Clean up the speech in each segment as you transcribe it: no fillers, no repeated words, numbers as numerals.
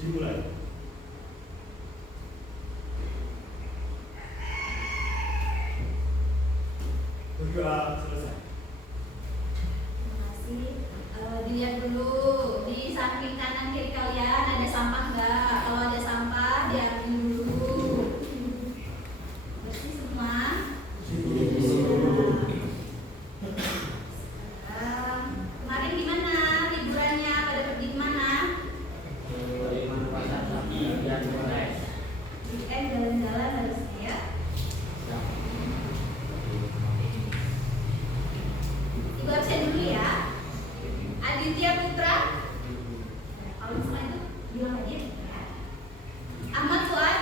Dimulai. Berdoa selesai. Terima kasih. Dilihat dulu di samping kanan kiri kalian ada sampah nggak? Kalau ada sampah diambil dulu. Bersih semua. Sekarang kemarin gimana liburannya? Pada pergi kemana? Weekend jalan-jalan harusnya ya. Ibu absen dulu ya. Aditya Putra. Kalau setelah itu bilang aja ya. Ahmad Fuad.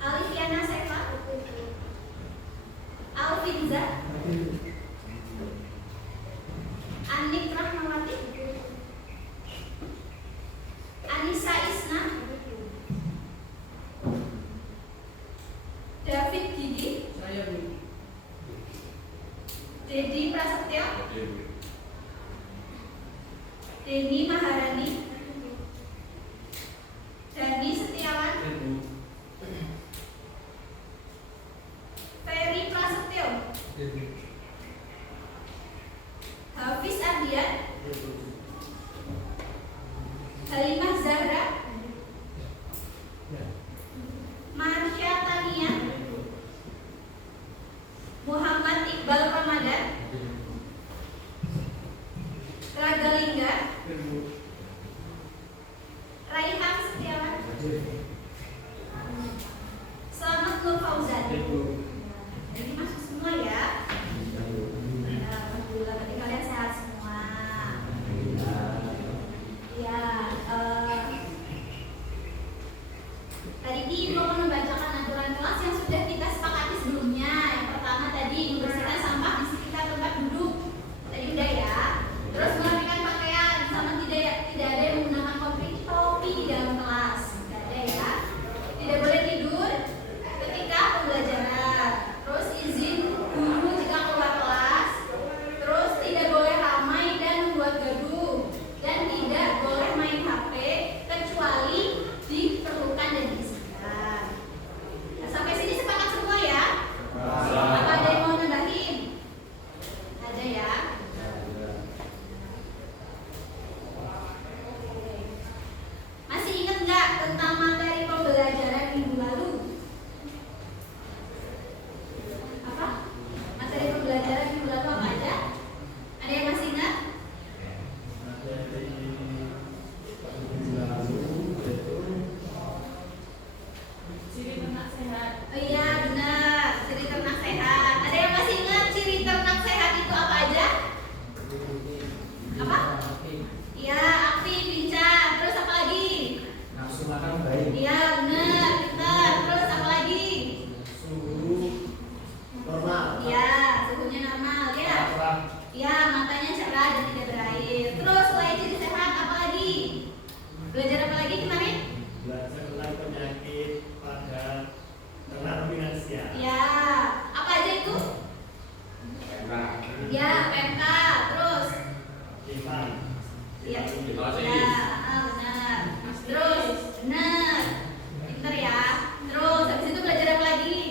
Alifiana Sefa. Alfinza. Anik Rahmawati. Anissa Isna. David Gigi. Saya Bu. Dedi Prasetyo. Deni Maharani. Dani Setiawan. Ferry Prasetyo. Hafiz Ardian. Halimah Zahra. Marsha Tania. Muhammad Iqbal Ramadan. Ragalingga. Raihan Setiawan. Selamat Nur Fauzan. Jadi masuk semua ya. Ya, alhamdulillah berarti kalian sehat semua. Ya, tadi Ibu akan membacakan aturan kelas yang sudah kita sepakati sebelumnya. Yang pertama tadi membersihkan sampah di sekitar tempat duduk. Tadi udah ya. Terus merapikan pakaian sama tidak ada yang menggunakan topi di dalam kelas. Tidak ada ya. Tidak boleh tidur ketika pembelajaran. Terus izin guru jika keluar kelas. Terus tidak boleh ramai dan membuat gaduh. Dan tidak boleh main HP kecuali diperlukan dan diizinkan. Nah, sampai sini sepakat semua ya? Apa ada yang mau nambahin? Ada ya? Oke. Masih ingat nggak tentang materi pembelajaran minggu lalu? Apa? Materi pembelajaran minggu lalu apa aja? Ada yang masih ingat? Ciri ternak sehat. Oh iya benar, ciri ternak sehat. Ada yang masih ingat ciri ternak sehat itu apa aja? Apa? Iya, aktif, lincah. Terus apa lagi? Nafsu makan baik. Iya benar, pintar. Terus apa lagi? Suhu normal. Iya, suhunya normal ya. Iya, matanya cerah dan tidak berair. Terus selain ciri sehat apa lagi? Belajar apa lagi kemarin? Belajar tentang penyakit pada ternak ruminansia. Iya, apa aja itu? Iya, PMK. Terus? Ivan. Iya, ya, benar. Terus, benar. Pinter ya. Terus, habis itu belajar apa lagi?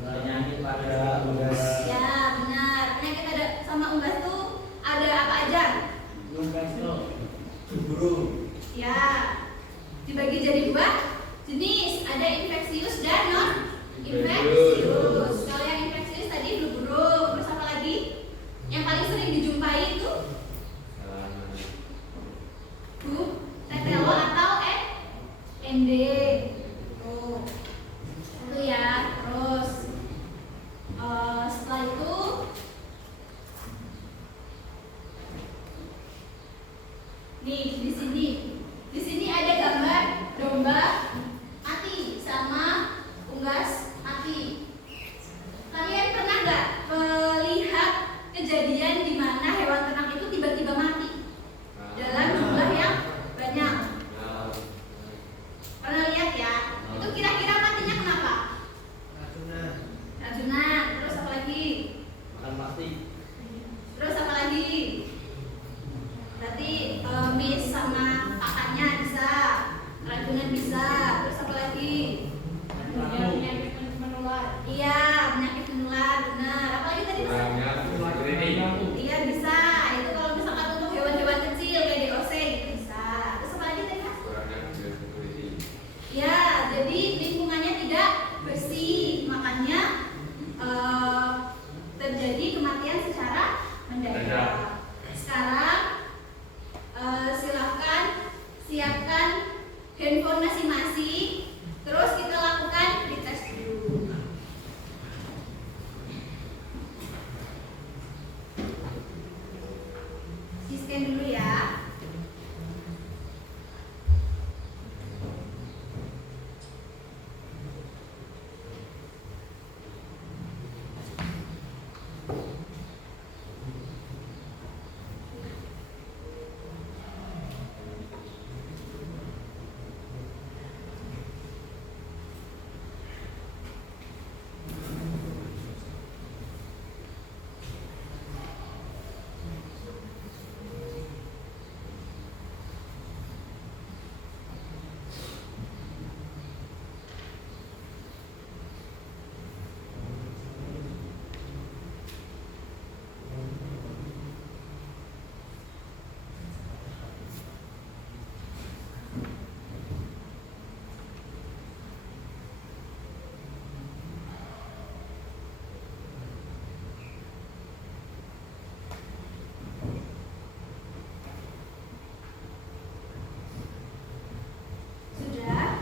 Penyakit pada unggas. Ya, benar. Penyakit ada sama unggas tuh ada apa aja? Unggas tuh burung. Ya, dibagi jadi dua jenis. Ada infeksius dan non infeksius. Kalau yang infeksius tadi flu burung. Terus apa lagi? Yang paling sering dijumpai itu tetelo atau ND. Tuh. Itu ya. Terus setelah itu nih di sini. Di sini ada gambar domba mati sama unggas mati. Kalian pernah nggak melihat kejadian di mana hewan ternak itu tiba-tiba mati dalam jumlah yang banyak? Pernah lihat ya? Itu kira-kira matinya kenapa? Racunan. Terus apa lagi? Makan plastik. Terus apa lagi? Berarti Miss sama kakaknya bisa, keracunan bisa, terus apa lagi? Penyakit menular. Iya, penyakit menular, benar. Apa lagi tadi Mas? Iya bisa. Itu kalau misalkan untuk hewan-hewan kecil kayak DOC gitu bisa. Terus apa lagi tadi Mas? Ya, jadi lingkungannya tidak bersih, makanya terjadi kematian secara mendadak. Sekarang silahkan siapkan handphone masing-masing, terus kita lakukan dites dulu. Scan dulu ya. Sudah?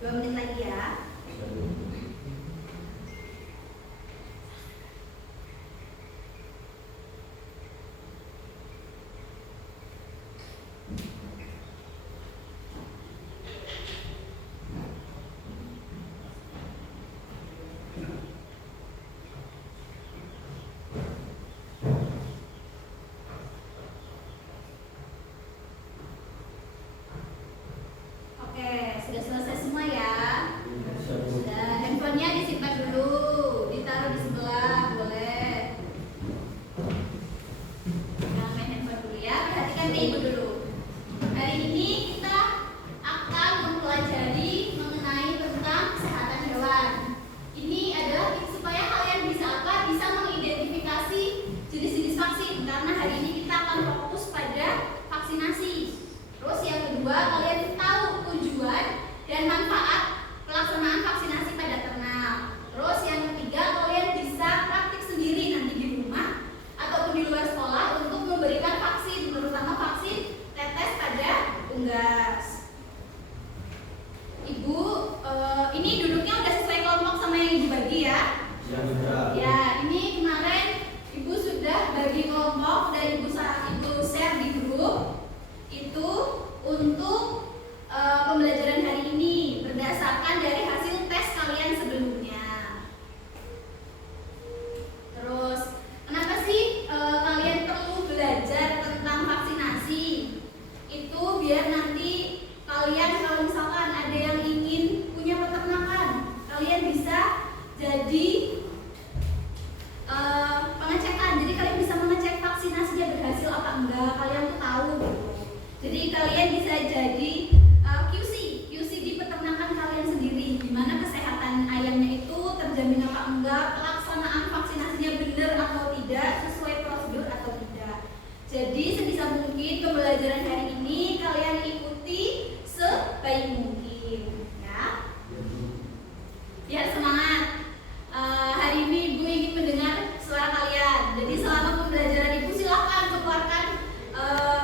2 menit lagi ya. Oke, sudah selesai semua ya. Sudah, handphonenya disimpan dulu, ditaruh di sebelah, boleh. Jangan main handphone dulu ya, perhatikan ke ibu dulu. Hari ini kita akan mempelajari mengenai tentang kesehatan hewan. Ini adalah supaya kalian bisa apa? Bisa mengidentifikasi jenis-jenis vaksin, karena hari ini kita akan fokus pada vaksinasi. Terus yang kedua, kalian tahu tujuan dan manfaat pelaksanaan vaksinasi pada ternak. Terus yang ketiga, kalian bisa praktik sendiri nanti di rumah ataupun di luar sekolah untuk memberikan vaksin, terutama vaksin tetes pada unggas. Ibu, ini duduknya udah sesuai kelompok sama yang ibu bagi ya? Ya, ini kemarin ibu sudah bagi kelompok dan ibu share di grup itu untuk pembelajaran hari ini berdasarkan dari hasil tes kalian sebelumnya. Terus, kenapa sih kalian perlu belajar tentang vaksinasi? Itu biar nanti kalian kalau misalkan ada yang ingin punya peternakan, kalian bisa jadi pengecekan. Jadi kalian bisa mengecek vaksinasinya berhasil apa enggak, kalian tuh tahu gitu. Jadi kalian bisa jadi QC di peternakan kalian sendiri, gimana kesehatan ayamnya itu terjamin apa enggak, pelaksanaan vaksinasinya benar atau tidak, sesuai prosedur atau tidak. Jadi sebisa mungkin pembelajaran hari ini kalian ikuti sebaik mungkin ya. Biar semangat. Hari ini ibu ingin mendengar suara kalian. Jadi selama pembelajaran ibu silahkan keluarkan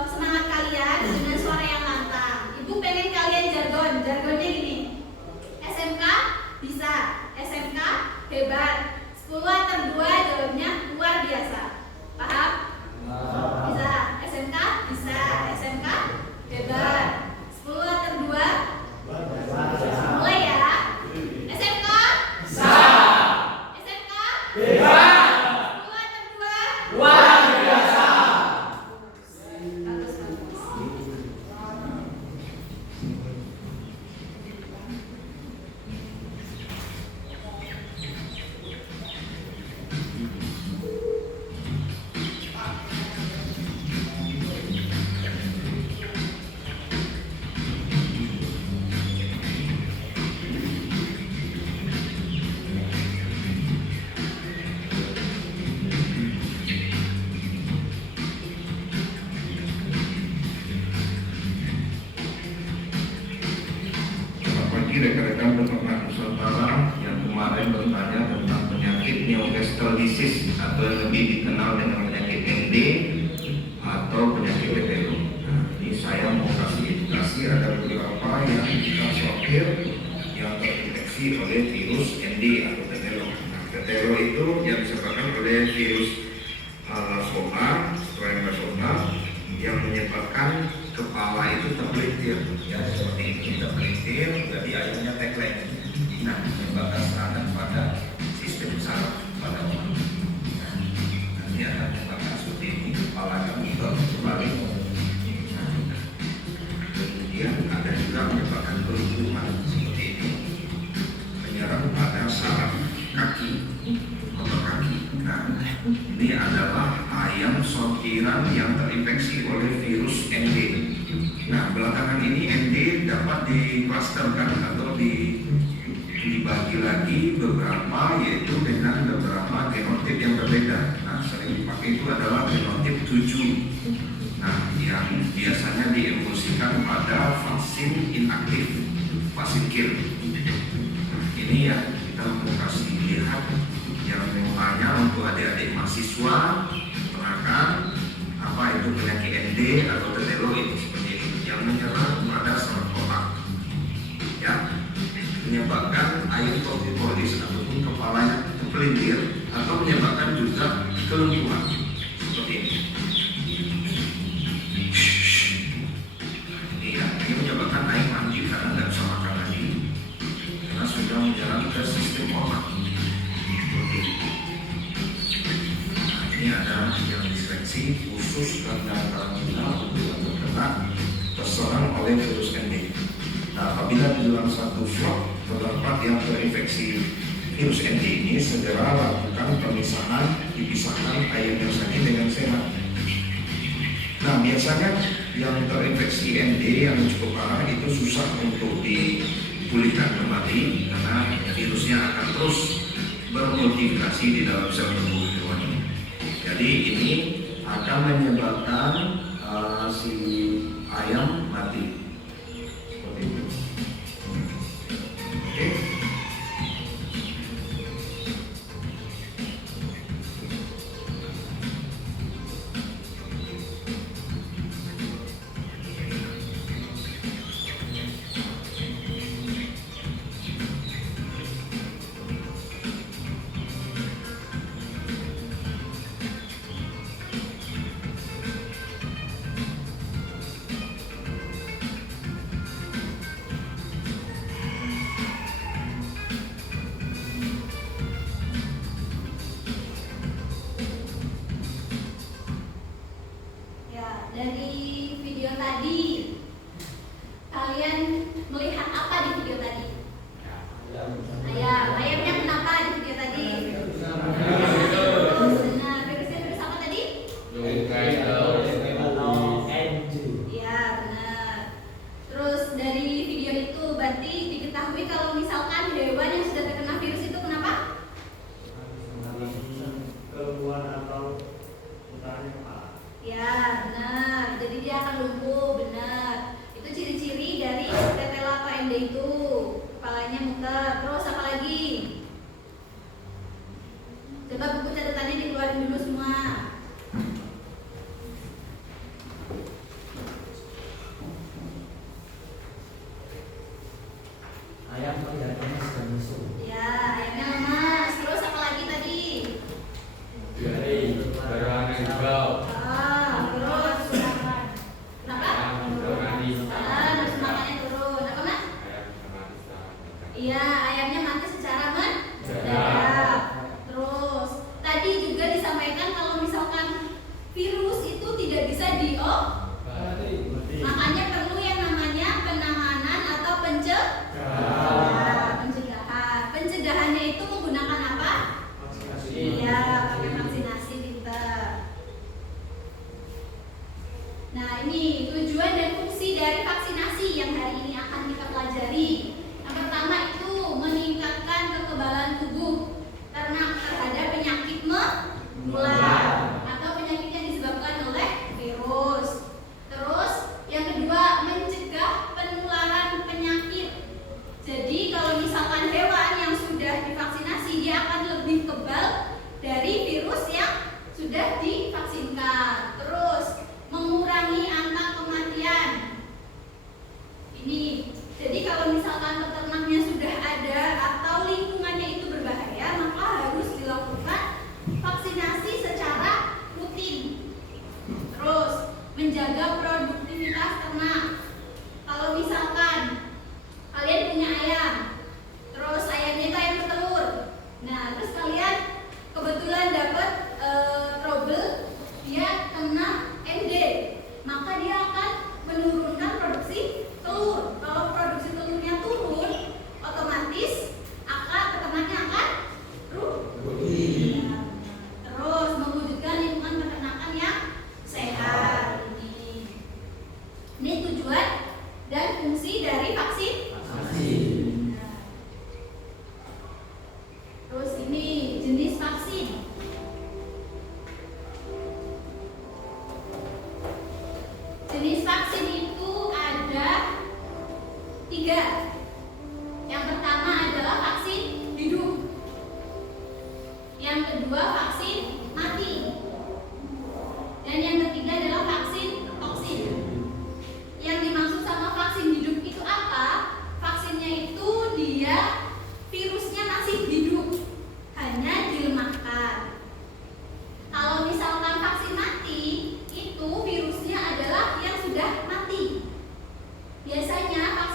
semangat kalian dengan suara yang lantang. Ibu pengen kalian jargonnya gini. SMK bisa, SMK hebat. 10 atau 2 jawabnya luar biasa. Paham? Bisa. SMK bisa, SMK rekan-rekan peternak Nusantara yang kemarin bertanya tentang penyakit Newcastle disease atau yang lebih dikenal dengan penyakit MD atau penyakit tetelo. Nah, ini saya mau kasih edukasi, ada beberapa yang kita sortir yang terinfeksi oleh virus MD atau tetelo. Nah, tetelo itu yang disebabkan oleh virus Lasona, strain Lasona, yang menyebabkan kepala itu terpelintir, ya seperti ini terpelintir, jadi ayamnya tagline. Nah, menyebabkan serangan pada sistem saraf pada orang. Nah, nanti akan menyebabkan seperti ini, kepalanya muter terbalik. Nah, kemudian ada juga menyebabkan kelumpuhan seperti ini, menyerang pada saraf kaki, otot kaki. Nah, ini adalah ayam sortiran yang terinfeksi oleh virus ND. Nah, belakangan ini ND dapat diklasterkan atau dibagi lagi beberapa, yaitu dengan beberapa genotip yang berbeda. Nah, sering dipakai itu adalah genotip 7. Nah, yang biasanya diemulsikan pada vaksin inaktif, vaksin kill. Nah, ini yang kita mau kasih lihat, yang mau tanya untuk adik-adik mahasiswa, peternakan, apa itu penyakit ND atau tetelo itu seperti ini, yang menyerang pada saraf otak, ya, menyebabkan ayam torticollis ataupun kepalanya terpelintir atau menyebabkan juga kelumpuhan seperti ini. Ini ya, ini menyebabkan ayam mati karena tidak bisa makan lagi karena sudah menyerang ke sistem otak. Nah, ini ada yang diseleksi khusus kandang karantina untuk yang terkena terserang oleh virus ND. Nah, apabila di dalam satu swab terdapat yang terinfeksi virus ND ini, segera lakukan pemisahan, dipisahkan ayam yang sakit dengan sehat. Nah, biasanya yang terinfeksi ND yang cukup parah itu susah untuk dipulihkan kembali karena virusnya akan terus bermultiplikasi di dalam sel tubuh hewan ini. Jadi ini akan menyebabkan si ayam mati. Seperti itu. Oke. Ya, dari video tadi kalian melihat apa di video tadi? Ayamnya kenapa di video tadi? Virus, benar. Virusnya virus apa tadi? Iya, benar. Terus dari video itu berarti diketahui kalau misalkan hewan yang sudah terkena virus itu kenapa? Keluar atau putarannya kepala. Ya, benar. Jadi dia akan lumpuh, benar. Itu ciri-ciri dari tetelo atau MD itu. Kepalanya muter. Terus apa lagi? Coba buku catatannya dikeluarin dulu semua. Ayam kelihatannya sedang musuh. Ya, ayamnya lemas. Terus apa lagi tadi? berwarna hijau. Terus kenapa? Nafsu makannya turun. Apa mas? Iya, ayamnya mati secara mendadak. Terus tadi juga disampaikan kalau misalkan virus itu tidak bisa makanya perlu yang namanya penanganan atau pencegahan. Pencegahannya itu menggunakan apa? Iya, pakai vaksinasi kita. Nah, ini tujuan dan fungsi dari vaksinasi yang hari ini akan kita pelajari. Yang pertama itu meningkatkan kekebalan tubuh ternak terhadap penyakit menular atau penyakit yang disebabkan oleh virus. Terus yang kedua, mencegah penularan penyakit. Jadi divaksinkan. Terus mengurangi angka kematian. Ini, jadi kalau misalkan peternaknya sudah ada atau lingkungannya itu berbahaya, maka harus dilakukan vaksinasi secara rutin. Terus menjaga produktivitas ternak. Kalau misalkan kalian punya ayam, terus ayamnya itu ayam bertelur. Nah, terus kalian kebetulan dapat trouble, dia kena MD, maka dia akan menurunkan produksi telur. Kalau produksi telurnya turun, otomatis peternaknya akan rugi. Terus mewujudkan lingkungan peternakan yang sehat. Ini tujuan dan fungsi dari vaksin. Nah, terus ini jenis vaksin. Jenis vaksin itu ada 3. Yang pertama adalah vaksin hidup. Yang kedua vaksin mati. Dan yang ketiga adalah vaksin toksin. Yang dimaksud sama vaksin hidup itu apa? Vaksinnya itu dia virusnya masih hidup, hanya dilemahkan. Kalau misalkan vaksin mati, itu virusnya adalah yang sudah mati. Biasanya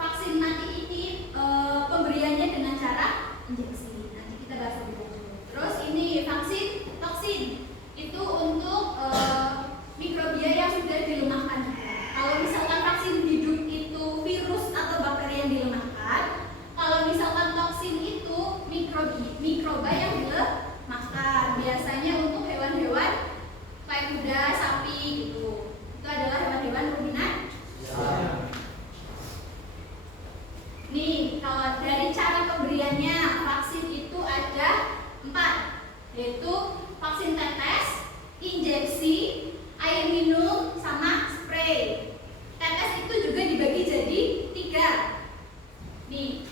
vaksin mati ini pemberiannya dengan cara injeksi. Nanti kita bahas lebih lanjut. Terus ini vaksin toksin, itu untuk mikrobia yang sudah dilemahkan. Kalau misalkan vaksin hidup itu virus atau bakteri yang dilemahkan, kalau misalkan toksin itu mikroba yang dilemahkan. Biasanya untuk hewan-hewan kayak kuda, sapi gitu. Itu adalah hewan-hewan ruminan. Nih, kalau dari cara pemberiannya, vaksin itu ada 4, yaitu vaksin tetes, injeksi, air minum, sama spray. Tetes itu juga dibagi jadi 3. Nih,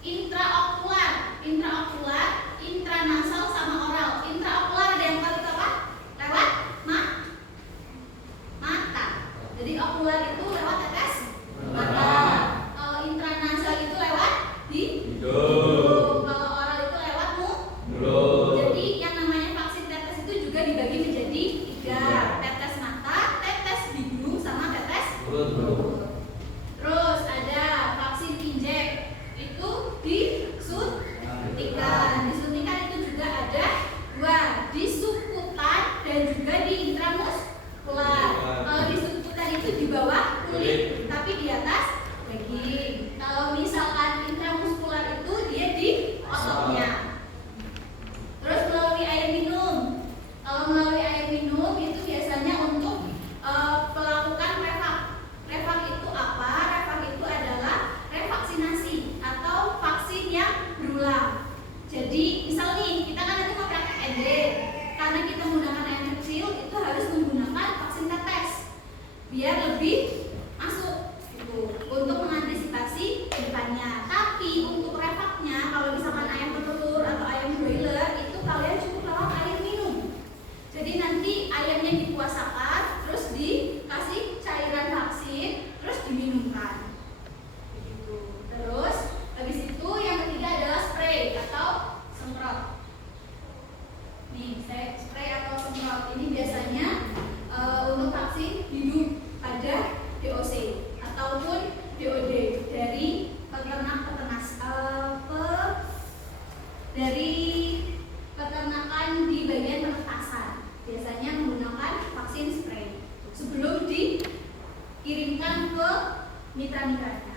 intraokular, intranasal, sama oral. Intraokular ada yang lewat apa? Lewat mata. Jadi okular itu lewat tetes mata. Kalau intranasal itu lewat hidung. Kalau oral itu lewat mulut. Jadi yang namanya vaksin tetes itu juga dibagi menjadi 3. Tetes mata, tetes hidung, sama tetes mulut. Terus ada vaksin injek, itu disuntikan. Disuntikan itu juga ada 2, di subkutan dan juga di intramuskular. Kalau di subkutan itu di bawah kulit, tapi di atas daging. Kalau misalkan intramuskular itu dia di ototnya. Terus melalui air minum. Kalau melalui air minum itu biasanya untuk melakukan refak. Refak itu apa? Refak itu adalah revaksinasi atau vaksin yang berulang. Jadi misal nih, kita kan nanti mau praktek ED. Karena kita menggunakan ayam kecil, itu harus menggunakan vaksin tetes biar lebih masuk gitu, untuk mengantisipasi depannya. Tapi untuk refaknya, kalau misalkan ayam petelur atau ayam broiler, itu kalian cukup lewat air minum. Jadi nanti ayamnya dipuasakan, terus dikasih cairan vaksin, terus diminumkan. Begitu. Terus habis itu yang ketiga adalah spray atau semprot. Nih, spray atau semprot ini biasanya untuk vaksin hidup pada DOC ataupun DOD dari peternakan di bagian penetasan. Biasanya menggunakan vaksin spray sebelum dikirimkan ke mitra-mitranya.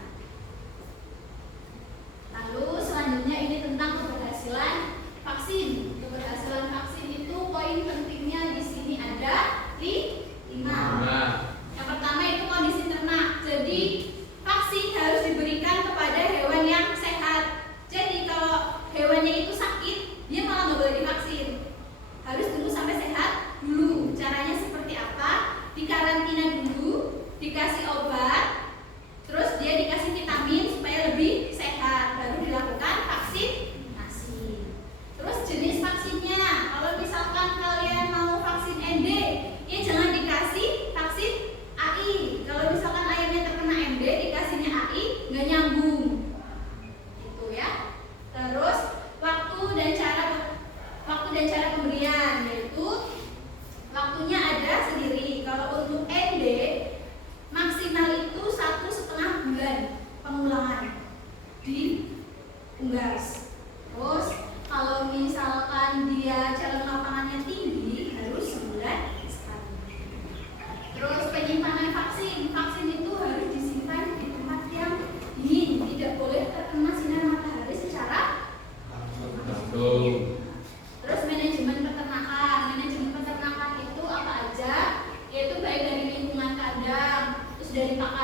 Lalu selanjutnya ini tentang keberhasilan vaksin. Keberhasilan vaksin itu poin pentingnya di sini ada 5. Yang pertama itu kondisi ternak. Jadi vaksin harus diberikan kepada hewan yang sehat. Jadi kalau hewannya itu sakit, dia malah nggak boleh divaksin. Harus tunggu sampai sehat dulu. Caranya seperti apa? Dikarantina dulu, dikasih obat, terus dia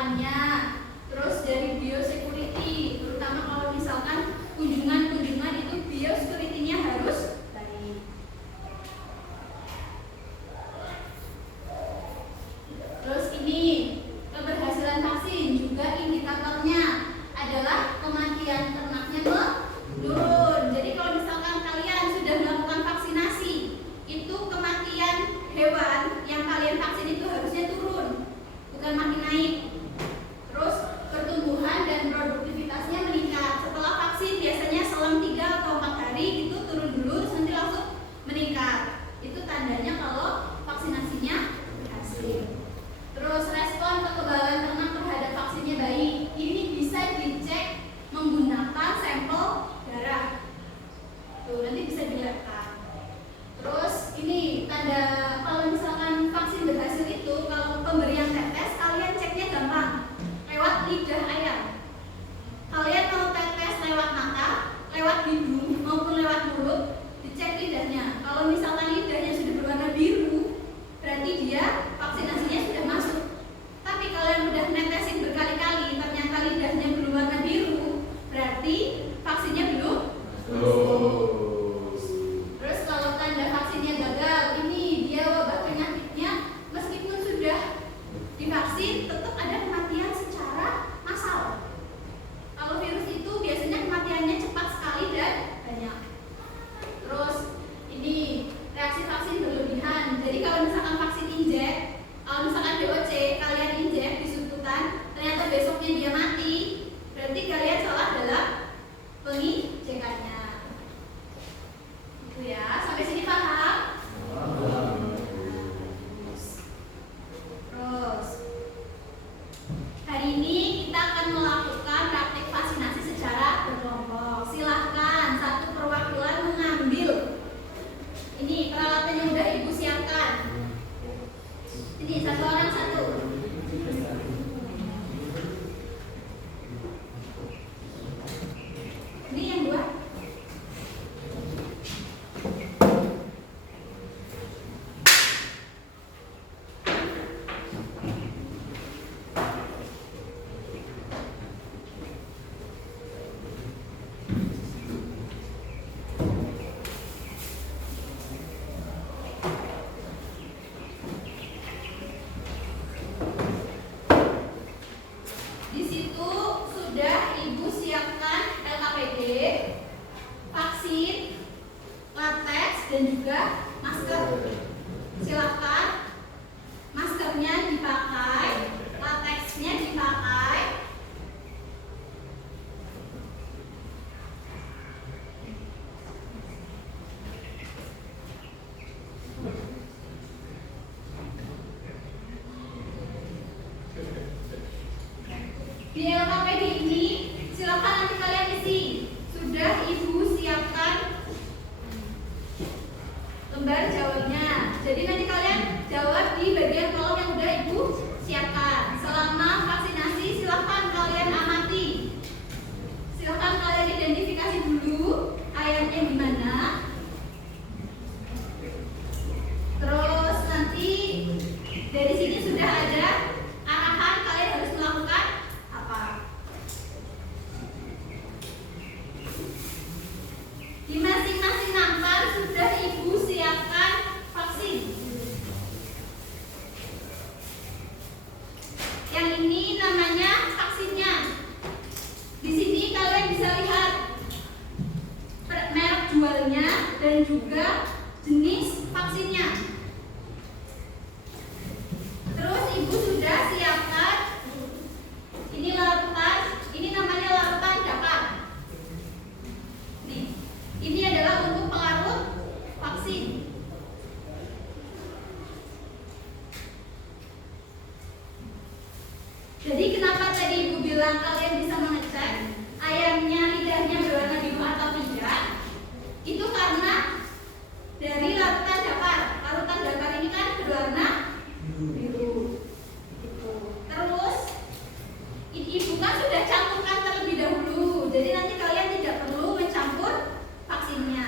keselamatannya, terus dari biosecurity, terutama kalau misalkan kunjungan itu biosecurity-nya harus baik. Terus ini keberhasilan vaksin juga indikatornya adalah kematian ternaknya menurun. Jadi kalau misalkan kalian sudah melakukan vaksinasi, itu kematian hewan yang kalian vaksin itu harusnya turun, bukan makin naik. Terus pertumbuhan dan produktivitasnya meningkat. Setelah vaksin biasanya selang 3 atau 4 hari itu turun dulu, terus nanti langsung meningkat. Itu tandanya kalau vaksinasinya berhasil. Terus respon kekebalan ternak terhadap vaksinnya baik. Ini bisa dicek menggunakan sampel darah. Tuh, nanti bisa dilihat. Terus ini tanda kalau misalkan vaksin berhasil itu, kalau pemberian tetes kalian ceknya gampang lewat lidah ayam. Kalian mau tetes lewat mata, lewat hidung maupun lewat mulut, dicek lidahnya. Kalau misalkan lidahnya sudah berwarna biru, berarti dia vaksinasinya sudah masuk. Tapi kalian udah netesin berkali-kali, ternyata lidahnya belum warna biru, berarti vaksinnya belum masuk. Terus kalau tanda vaksinnya gagal, ini dia wabah penyakitnya meskipun sudah divaksin tetap ada kematian secara massal. Kalau virus itu biasanya kematiannya cepat sekali dan banyak. Terus ini reaksi vaksin berlebihan. Jadi kalau misalkan vaksin injek, kalau misalkan DOC kalian injek di suntutan, ternyata besoknya dia mati, berarti kalian salah dalam penginjekannya. Itu ya, sampai sini paham? Terus hari ini kita akan melakukan praktik vaksinasi secara berkelompok. Silahkan satu perwakilan mengambil ini peralatan yang udah ibu siapkan. Ini satu orang satu. Ini yang dua. Di situ sudah ibu siapkan LKPD, vaksin, latex dan juga masker. Silakan maskernya dipakai, latexnya dipakai. Di LKPD ini silakan nanti kalian isi. Sudah ibu siapkan lembar jawabnya. Jadi nanti kalian jawab di bagian kolom yang udah ibu siapkan. Selama vaksinasi silakan kalian amati. Silakan kalian identifikasi dulu ayatnya di mana. Terus nanti dari sini sudah ada arahan kalian harus melakukan apa. Di masing-masing nampak sudah ibu siapkan vaksin. Yang ini namanya vaksinnya. Di sini kalian bisa lihat merek jualnya dan juga jenis vaksinnya. Terus ibu sudah siapkan ini larutan, ini namanya larutan dapat. Nih, ini adalah untuk pelarut vaksin. Jadi kenapa tadi ibu bilang kalian bisa mengecek ayamnya lidahnya berwarna biru atau tidak? Itu karena dari larutan dakar. Larutan dakar ini kan berwarna biru. Terus ibu kan sudah campurkan terlebih dahulu. Jadi nanti kalian tidak perlu mencampur vaksinnya.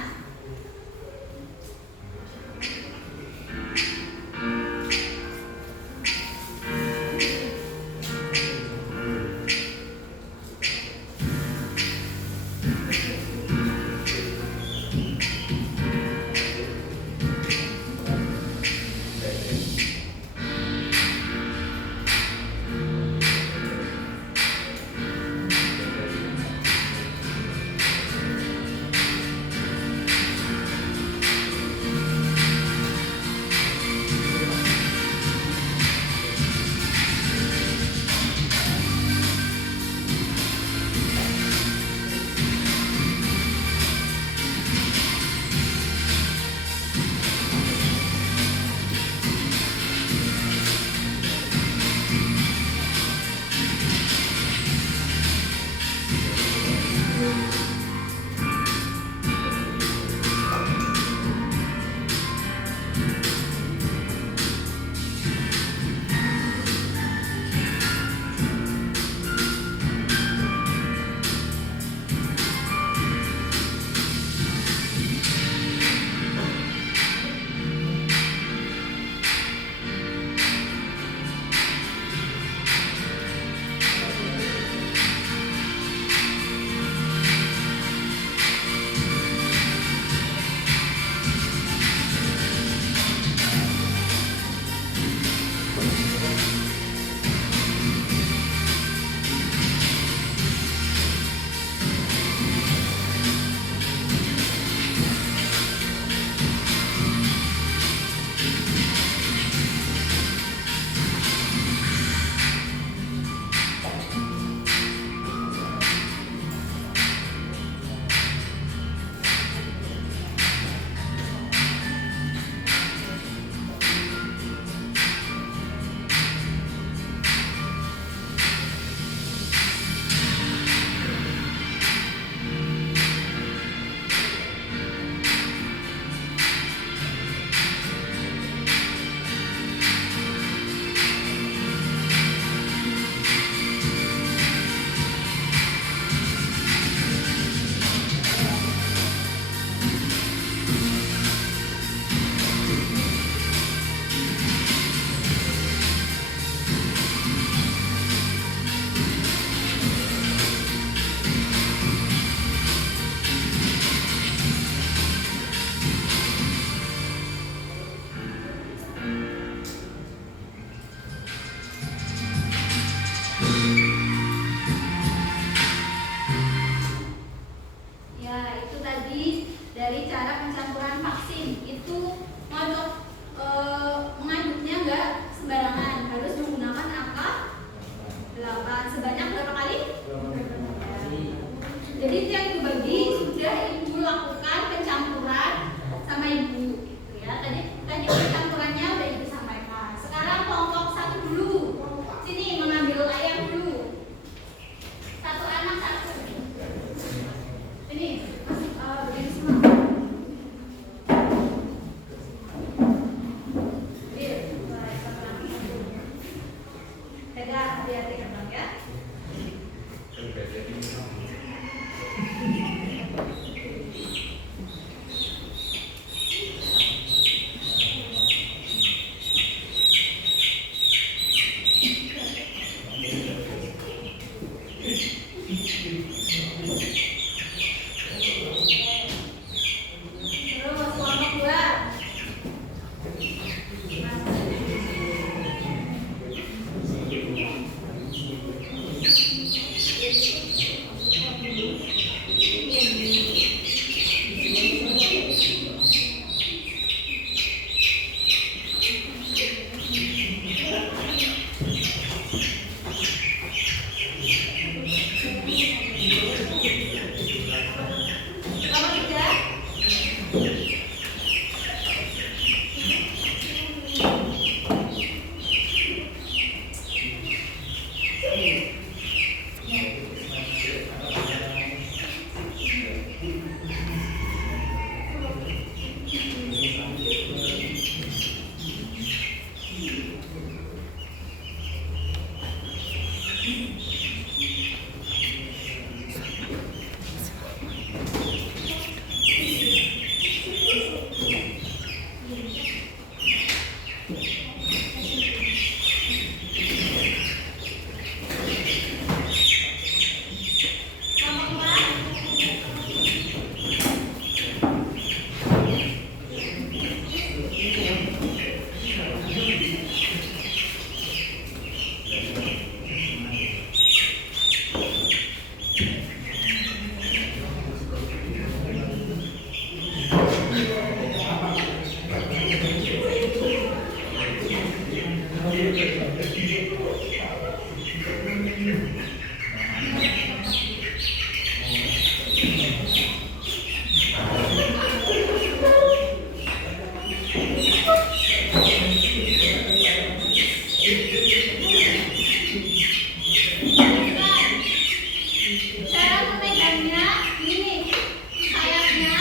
hati-hati teman ya. Terus kelompok 2. Kelompok 3. Kelompok 4. Cara memegangnya ini sayapnya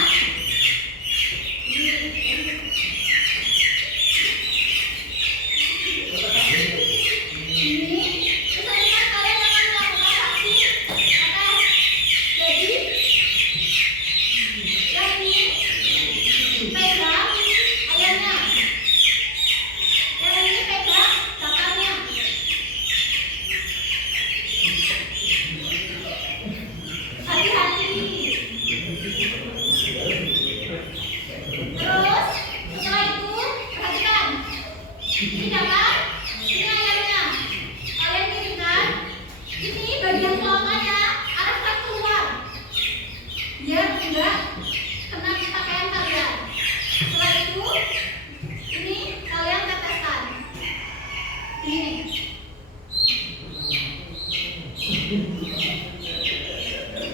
ini misalnya kalian akan melakukan aksi apa? Jadi yang ini pegang ayamnya, yang ini pegang cakarnya. Hati-hati. Terus setelah itu perhatikan. Ini dapat, ini ayamnya. Kalian kirimkan. Ini bagian kelonganya arahkan keluar. Biar tidak kena pakaian kalian. Setelah itu, ini kalian teteskan. Ini.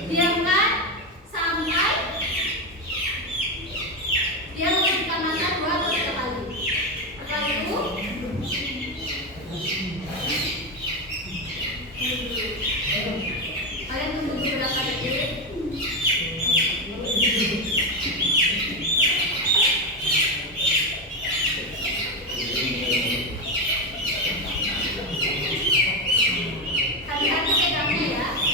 Diamkan sampai dia membuka mata 2 atau 3 kali. Setelah itu kalian tunggu beberapa detik. Hati-hati pegangnya ya.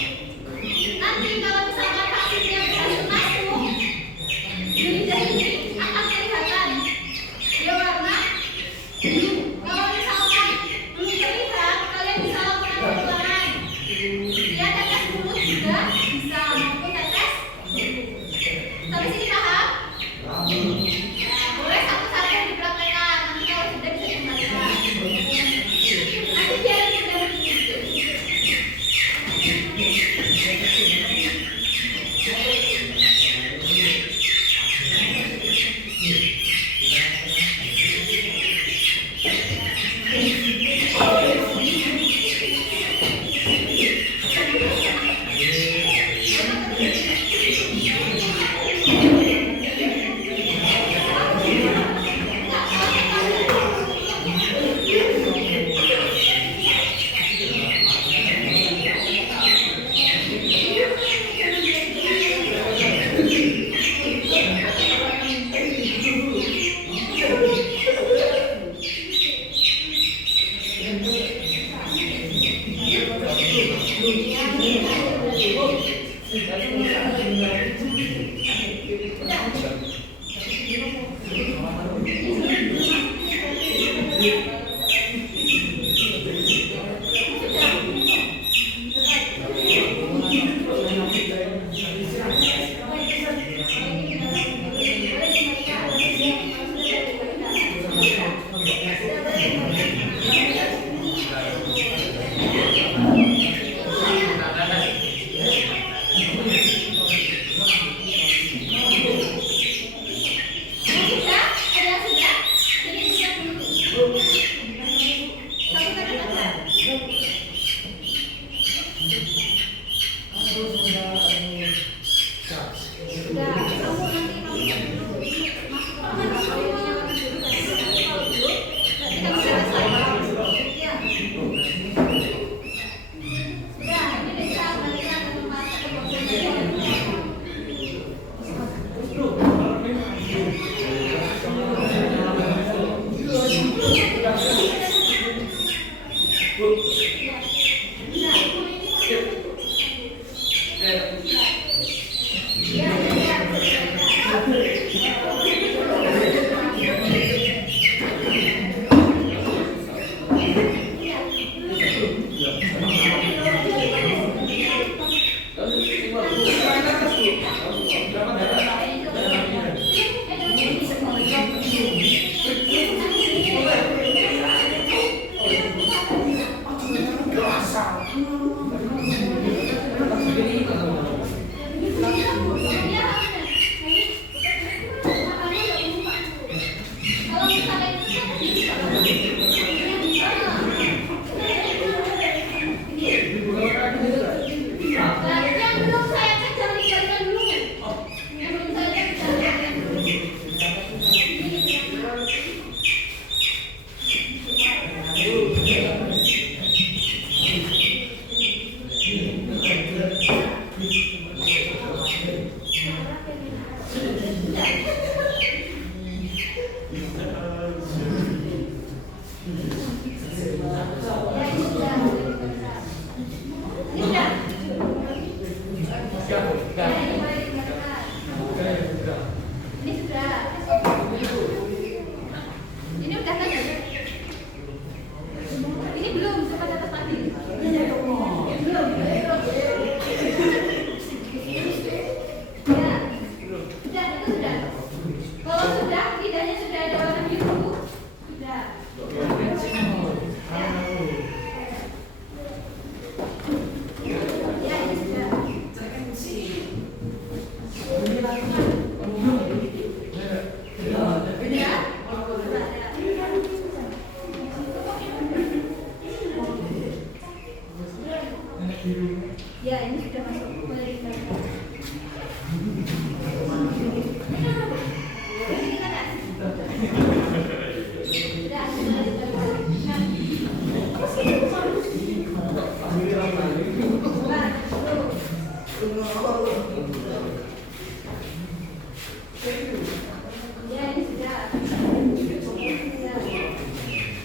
Ya, ini sudah masuk. Boleh dibaca.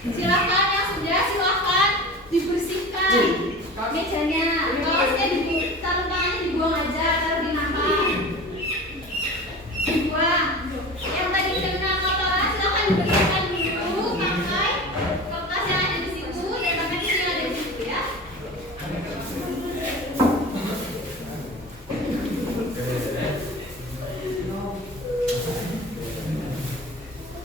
Silakan yang sudah, silakan dibersihkan mejanya. Kaosnya sarung tangannya dibuang aja, taruh di nampak. Dibuang. Yang tadi kena kotoran silakan dibersihkan dulu, pakai kertas yang ada di situ dan pakai tisu yang ada di situ ya.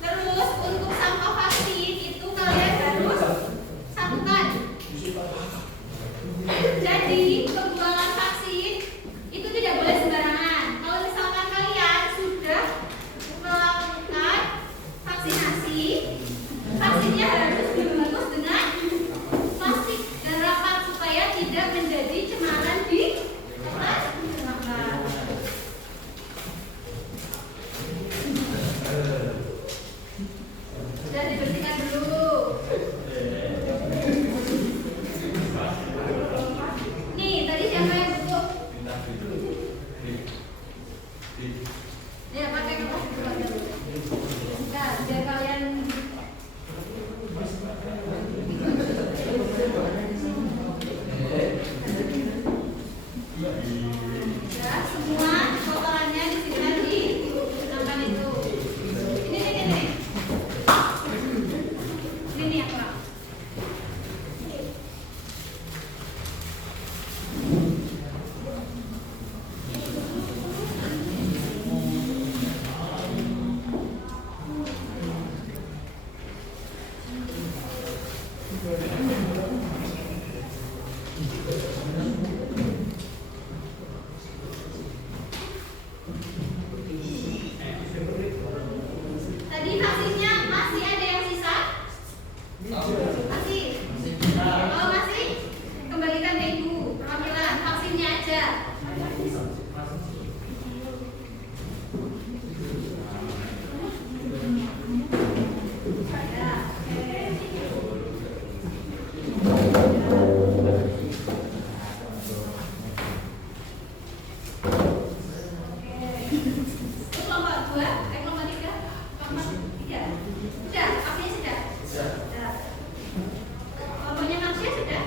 Terus untuk sampah vaksin itu kalian harus satukan. Jadi pembuangan vaksin Tadi vaksinnya masih ada yang sisa? Masih? Kalau masih, kembalikan ke ibu. Perwakilan vaksinnya aja. Kelompok 2, kelompok 3, kelompok 3. Sudah, vaksinnya sudah? Sudah. Kelompoknya manusia sudah?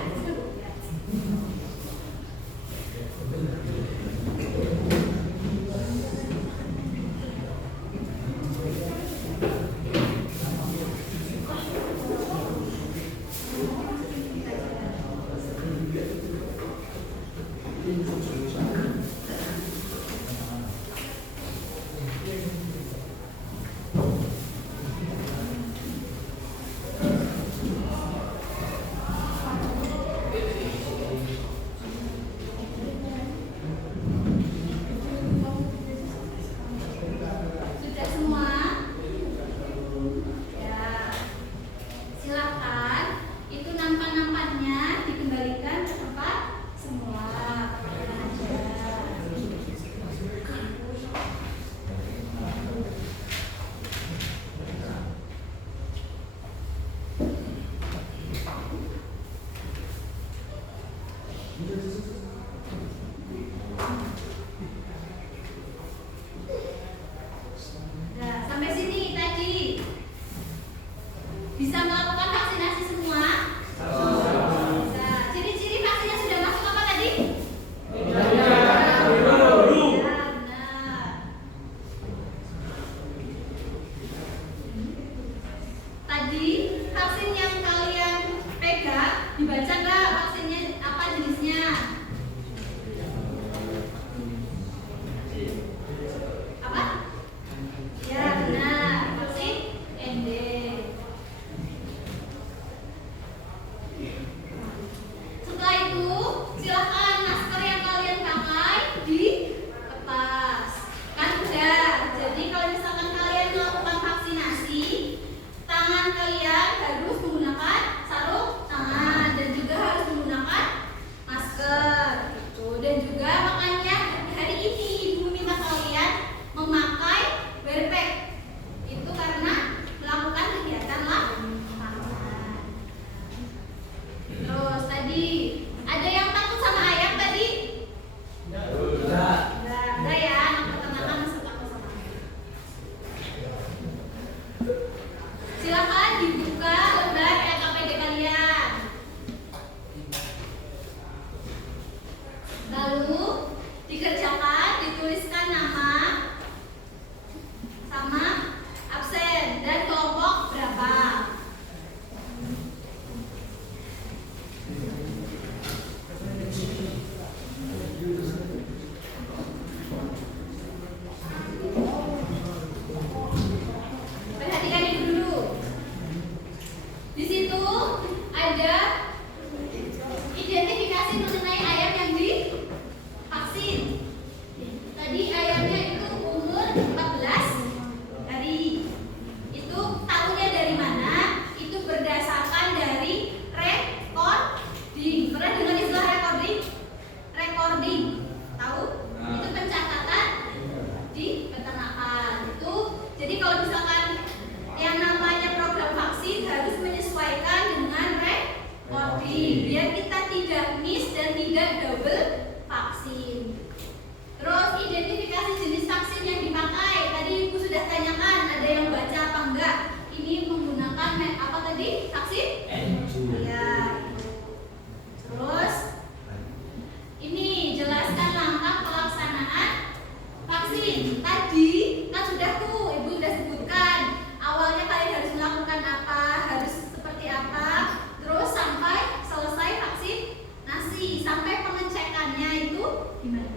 Sudah semua? Ya. Silakan. Itu nampan-nampannya dikembalikan ke tempat semua. Perwakilan aja. Nah, sampai sini tadi bisa melakukan vaksinasi semua? Bisa. Ciri-ciri vaksinnya sudah masuk apa tadi? Ya, benar. Tadi vaksin yang kalian pegang dibaca nggak vaksinnya apa jenisnya? Apa? Ya benar, vaksin ND. Setelah itu silakan masker yang kalian pakai dilepas. Kan udah. Jadi kalau misalkan kalian melakukan vaksinasi, tangan kalian harus menggunakan sarung tangan dan juga harus menggunakan masker gitu. Dan juga makanya hari ini ibu minta kalian memakai backpack itu karena melakukan kegiatan lapangan. Terus tadi ada yang takut sama ayam tadi? Enggak ya, anak peternakan masih takut sama ayam. Silakan dibuka lembar LKPD kalian. Lalu dikerjakan, dituliskan nama sama absen dan kelompok berapa. Perhatikan itu dulu. Di situ ada identifikasi mengenai ayam yang divaksin. Tadi ayamnya itu umur 14 hari. Itu tahunya dari mana? Itu berdasarkan dari recording. Pernah dengar istilah recording? Recording. Tahu? Itu pencatatan di peternakan. Itu jadi kalau misalkan yang namanya program vaksin harus menyesuaikan dengan recording biar kita tidak miss dan tidak double vaksin. Terus identifikasi jenis vaksin yang dipakai. Tadi ibu sudah tanyakan, ada yang baca apa enggak? Ini menggunakan apa tadi? Vaksin? Ya. Terus ini jelaskan langkah pelaksanaan vaksin. Tadi kan sudah tuh ibu sudah sebutkan. Awalnya kalian harus melakukan apa? Harus seperti apa? Terus sampai selesai vaksinasi, sampai pengecekannya itu gimana?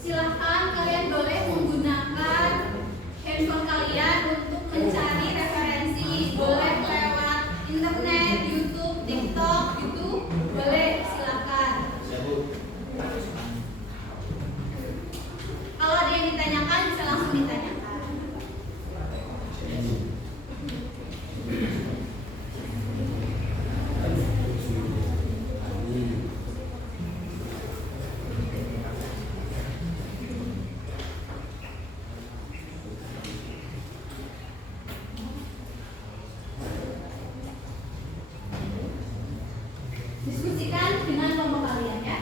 Silahkan kalian boleh menggunakan handphone kalian untuk mencari referensi, boleh lewat internet, YouTube, TikTok, gitu, boleh silahkan. Kalau ada yang ditanyakan bisa langsung ditanyakan. Diskusikan dengan kelompok kalian ya.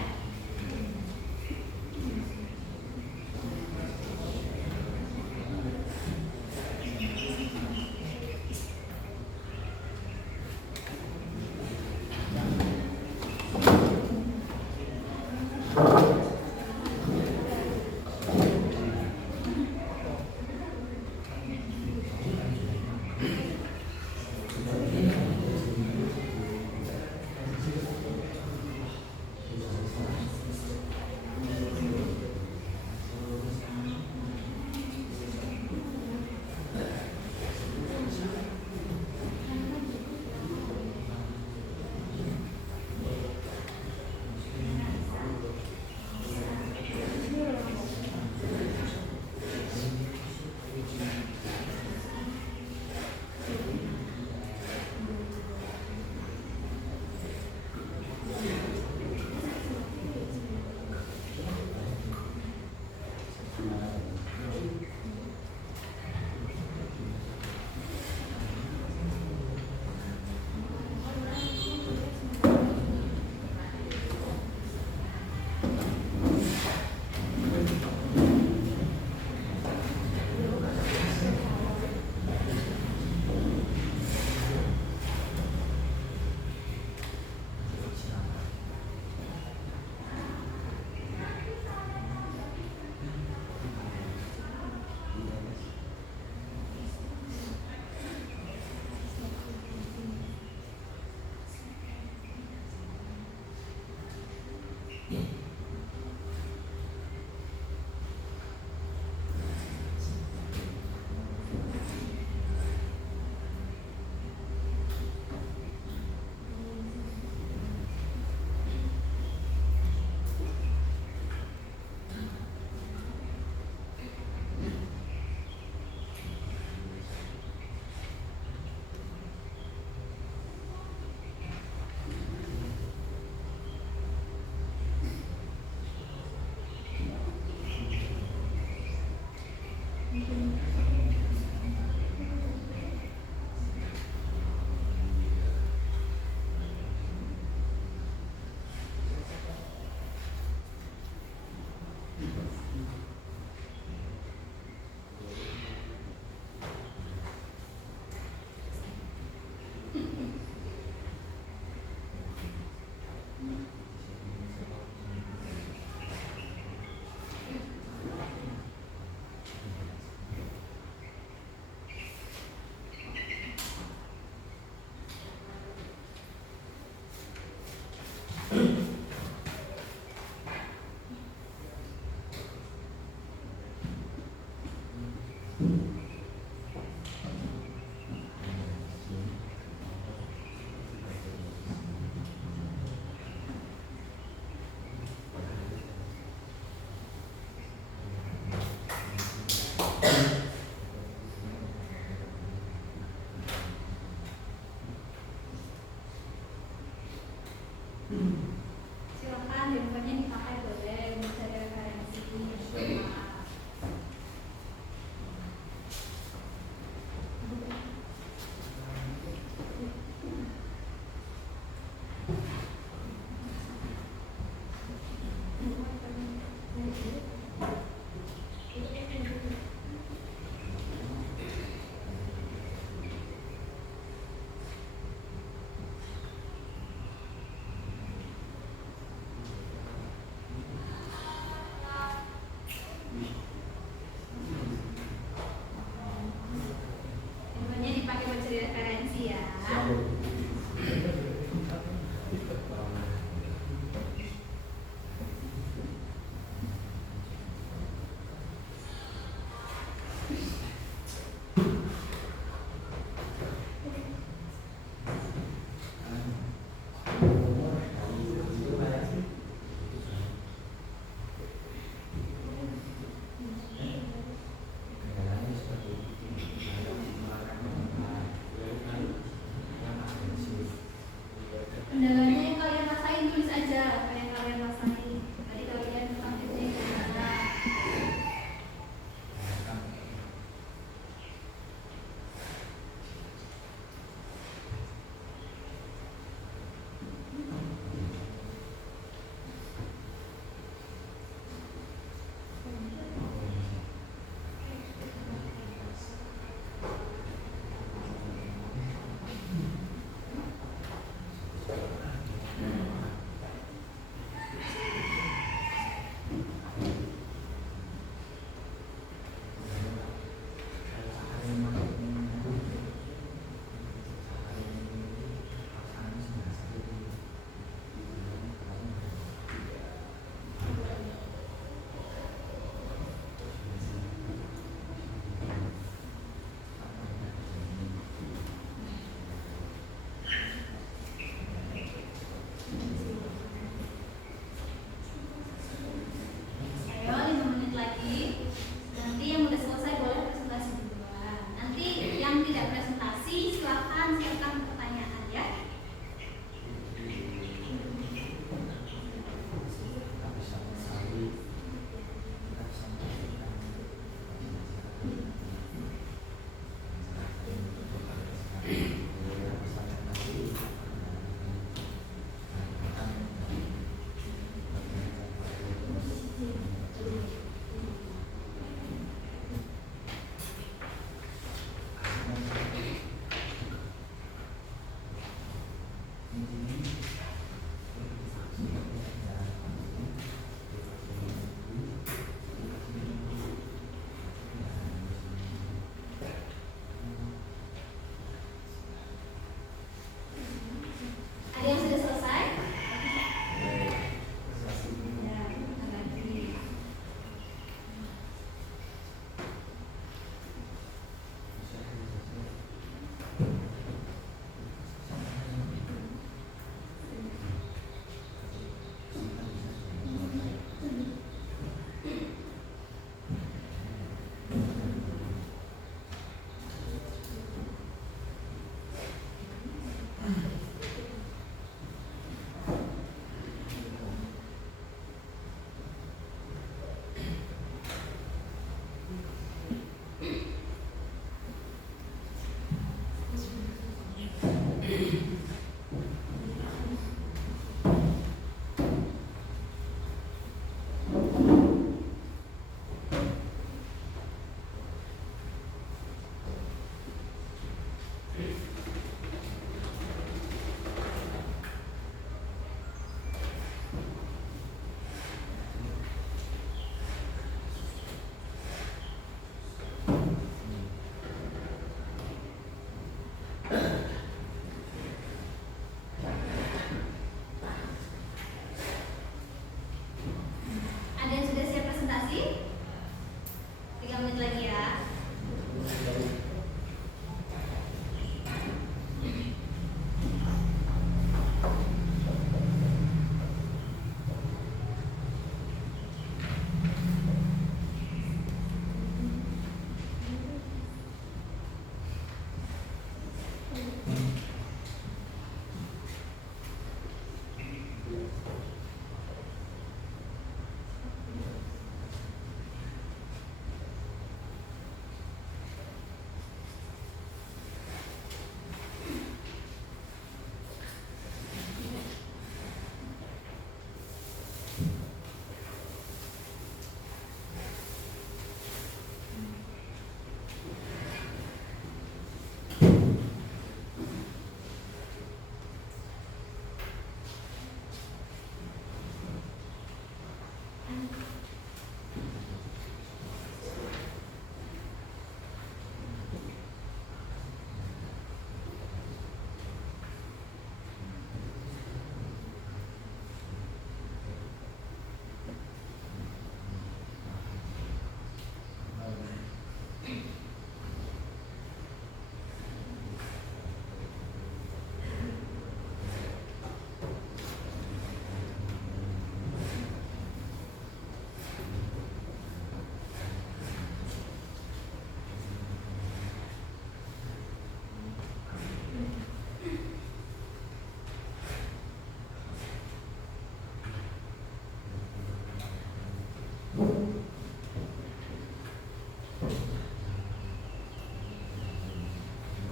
3 menit lagi ya.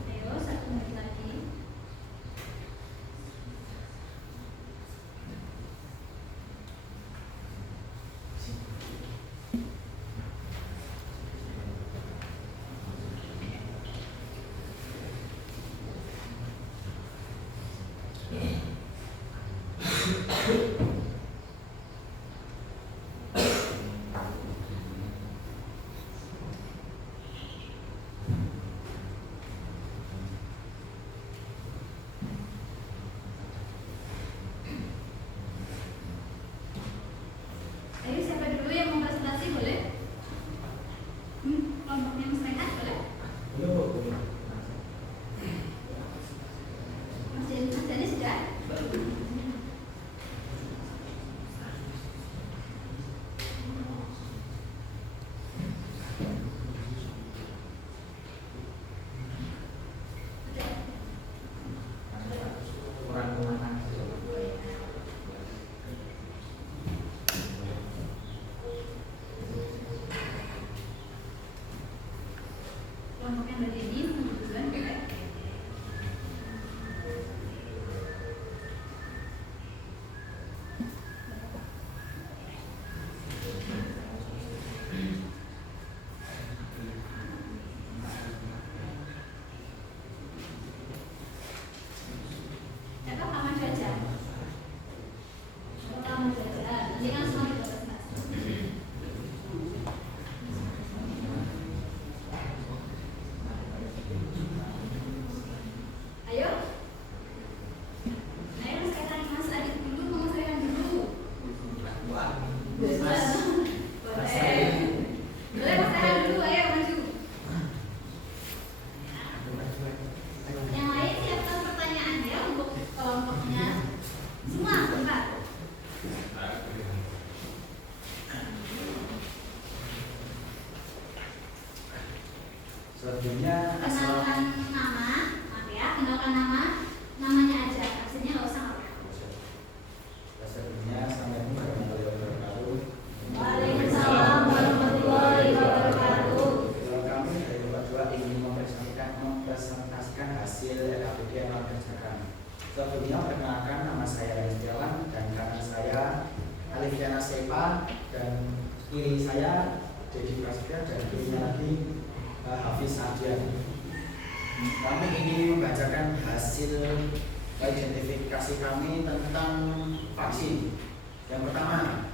Ayo, 1 menit lagi. Ayo, siapa dulu yang mau presentasi boleh? Kelompoknya Mas Renat boleh? Mas Jani sudah? Kurang kemana? Kelompoknya Mbak Jenny duluan boleh? Siapa Kaman Jaja? Kaman Jaja. Nanti kan semua kita presentasi. Ayo. Ayo Mas Rehan, Mas Adit dulu, Mas Rehan dulu. Wah, Boleh. Mas. Boleh. Boleh Mas Rehan dulu, ayo maju. Yang lain siapkan pertanyaannya untuk kelompoknya. Semua, bentar. Selanjutnya Kenalkan nama, maaf ya, kenalkan namanya aja, absennya nggak usah. Selanjutnya Assalamualaikum warahmatullahi wabarakatuh. Waalaikumsalam warahmatullahi wabarakatuh. Kalau kami dari Bapak Dua ingin mempresentasikan hasil LKPD yang kami kerjakan. Sebelumnya perkenalkan, nama saya Rani Setiawan dan kanan saya Alifiana Sepa dan kiri saya Dedi Prasetya dan kirinya lagi Hafiz Adian. Kami ingin membacakan hasil identifikasi kami tentang vaksin. Yang pertama,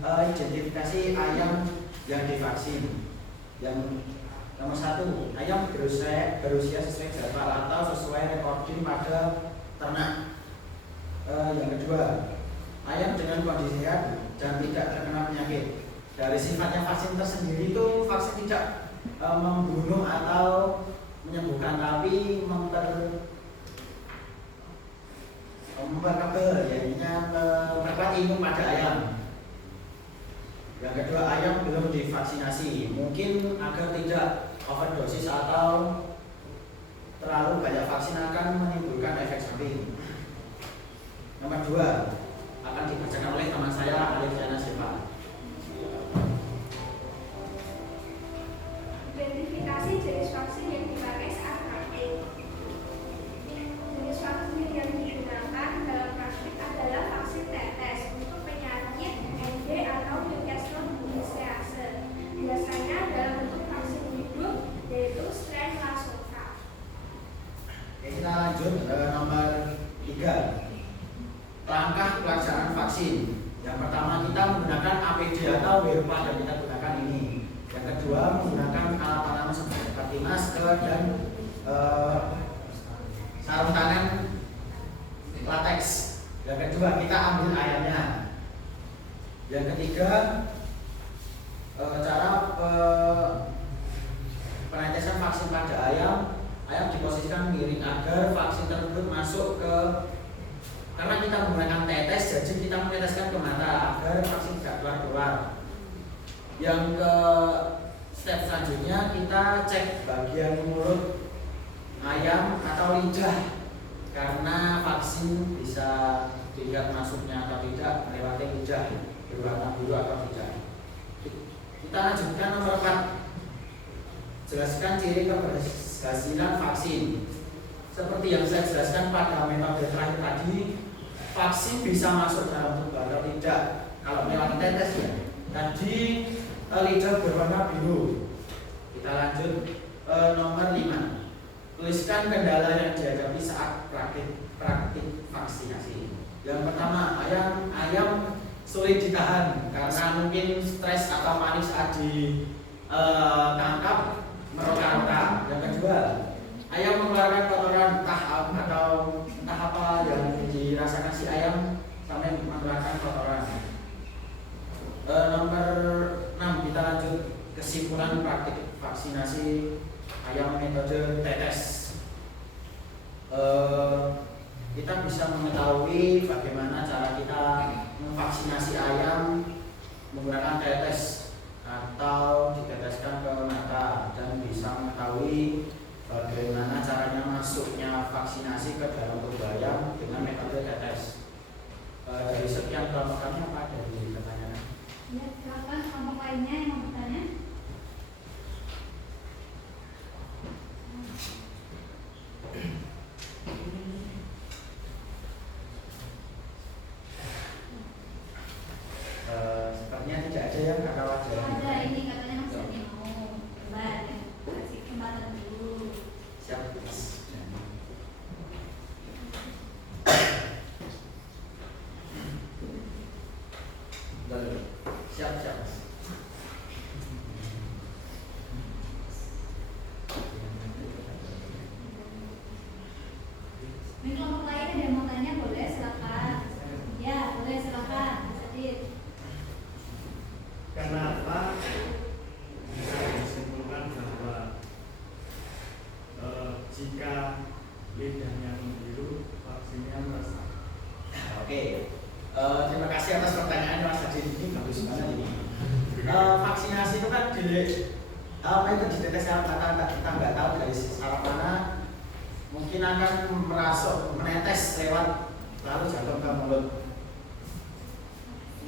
identifikasi ayam yang divaksin. Yang nomor 1, ayam berusia sesuai jadwal atau sesuai recording pada ternak. Yang kedua, ayam dengan kondisi sehat dan tidak terkena penyakit. dari sifatnya vaksin tersendiri itu vaksin tidak membunuh atau menyembuhkan, tapi memperkebal, yaitu memperkuat imun pada ayam. Yang kedua, ayam belum divaksinasi, mungkin agar tidak overdosis atau terlalu banyak vaksin akan menimbulkan efek samping. Nomor 2 akan dibacakan oleh teman saya Alifiana Sepa. Identifikasi jenis vaksin yang dipakai saat praktik. Jenis vaksin yang digunakan dalam praktik adalah vaksin tetes untuk penyakit MD atau Newcastle disease. Biasanya dalam bentuk vaksin hidup, yaitu strain Lasova. Kita lanjut nomor 3. Langkah pelaksanaan vaksin. Yang pertama, kita menggunakan APD atau WFA yang kita gunakan ini. Yang kedua, menggunakan alat pengaman seperti masker dan sarung tangan latex. Yang kedua, kita ambil ayamnya. Yang ketiga, cara penetesan vaksin pada ayam diposisikan miring agar vaksin tersebut masuk ke, karena kita menggunakan tetes, jadi kita meneteskan ke mata agar vaksin tidak keluar. Yang ke step selanjutnya, kita cek bagian mulut ayam atau lidah, karena vaksin bisa dilihat masuknya atau tidak melewati lidah, berwarna biru atau tidak. Kita lanjutkan nomor 4. Jelaskan ciri keberhasilan vaksin. Seperti yang saya jelaskan pada metode terakhir tadi, vaksin bisa masuk dalam tubuh atau tidak kalau melewati tetes ya. Tadi lidah berwarna biru. Kita lanjut nomor 5. Tuliskan kendala yang dihadapi saat praktik vaksinasi. Yang pertama, ayam sulit ditahan karena mungkin stres atau panik saat ditangkap meroka-roka. Yang kedua, ayam mengeluarkan kotoran entah apa yang dirasakan si ayam sampai mengeluarkan kotoran. Nomor 6, kita lanjut kesimpulan praktik vaksinasi ayam metode tetes. Kita bisa mengetahui bagaimana cara kita memvaksinasi ayam menggunakan tetes atau diteteskan ke mata, dan bisa mengetahui bagaimana caranya masuknya vaksinasi ke dalam tubuh ayam dengan metode tetes. Dari sekian kelompok kami, apa dari pertanyaan? Ya, silakan kelompok lainnya yang mau bertanya. Sepertinya tidak ada yang kata wajah. Ada ini katanya Mas Dani mau coba kasih kesempatan dulu. Siap, Mas. Siap, Mas. Ini kelompok lain ada yang mau tanya, boleh silakan. Ya, boleh silakan. Mas Adit. Kenapa bisa disimpulkan bahwa jika lidahnya membiru, vaksinnya meresap? Oke, terima kasih atas pertanyaannya Mas Adit, ini bagus banget ini. Vaksinasi itu kan apa itu dideteksi mata, kita nggak tahu dari saraf mana, mungkin akan merasuk, menetes lewat lalu jatuh ke mulut.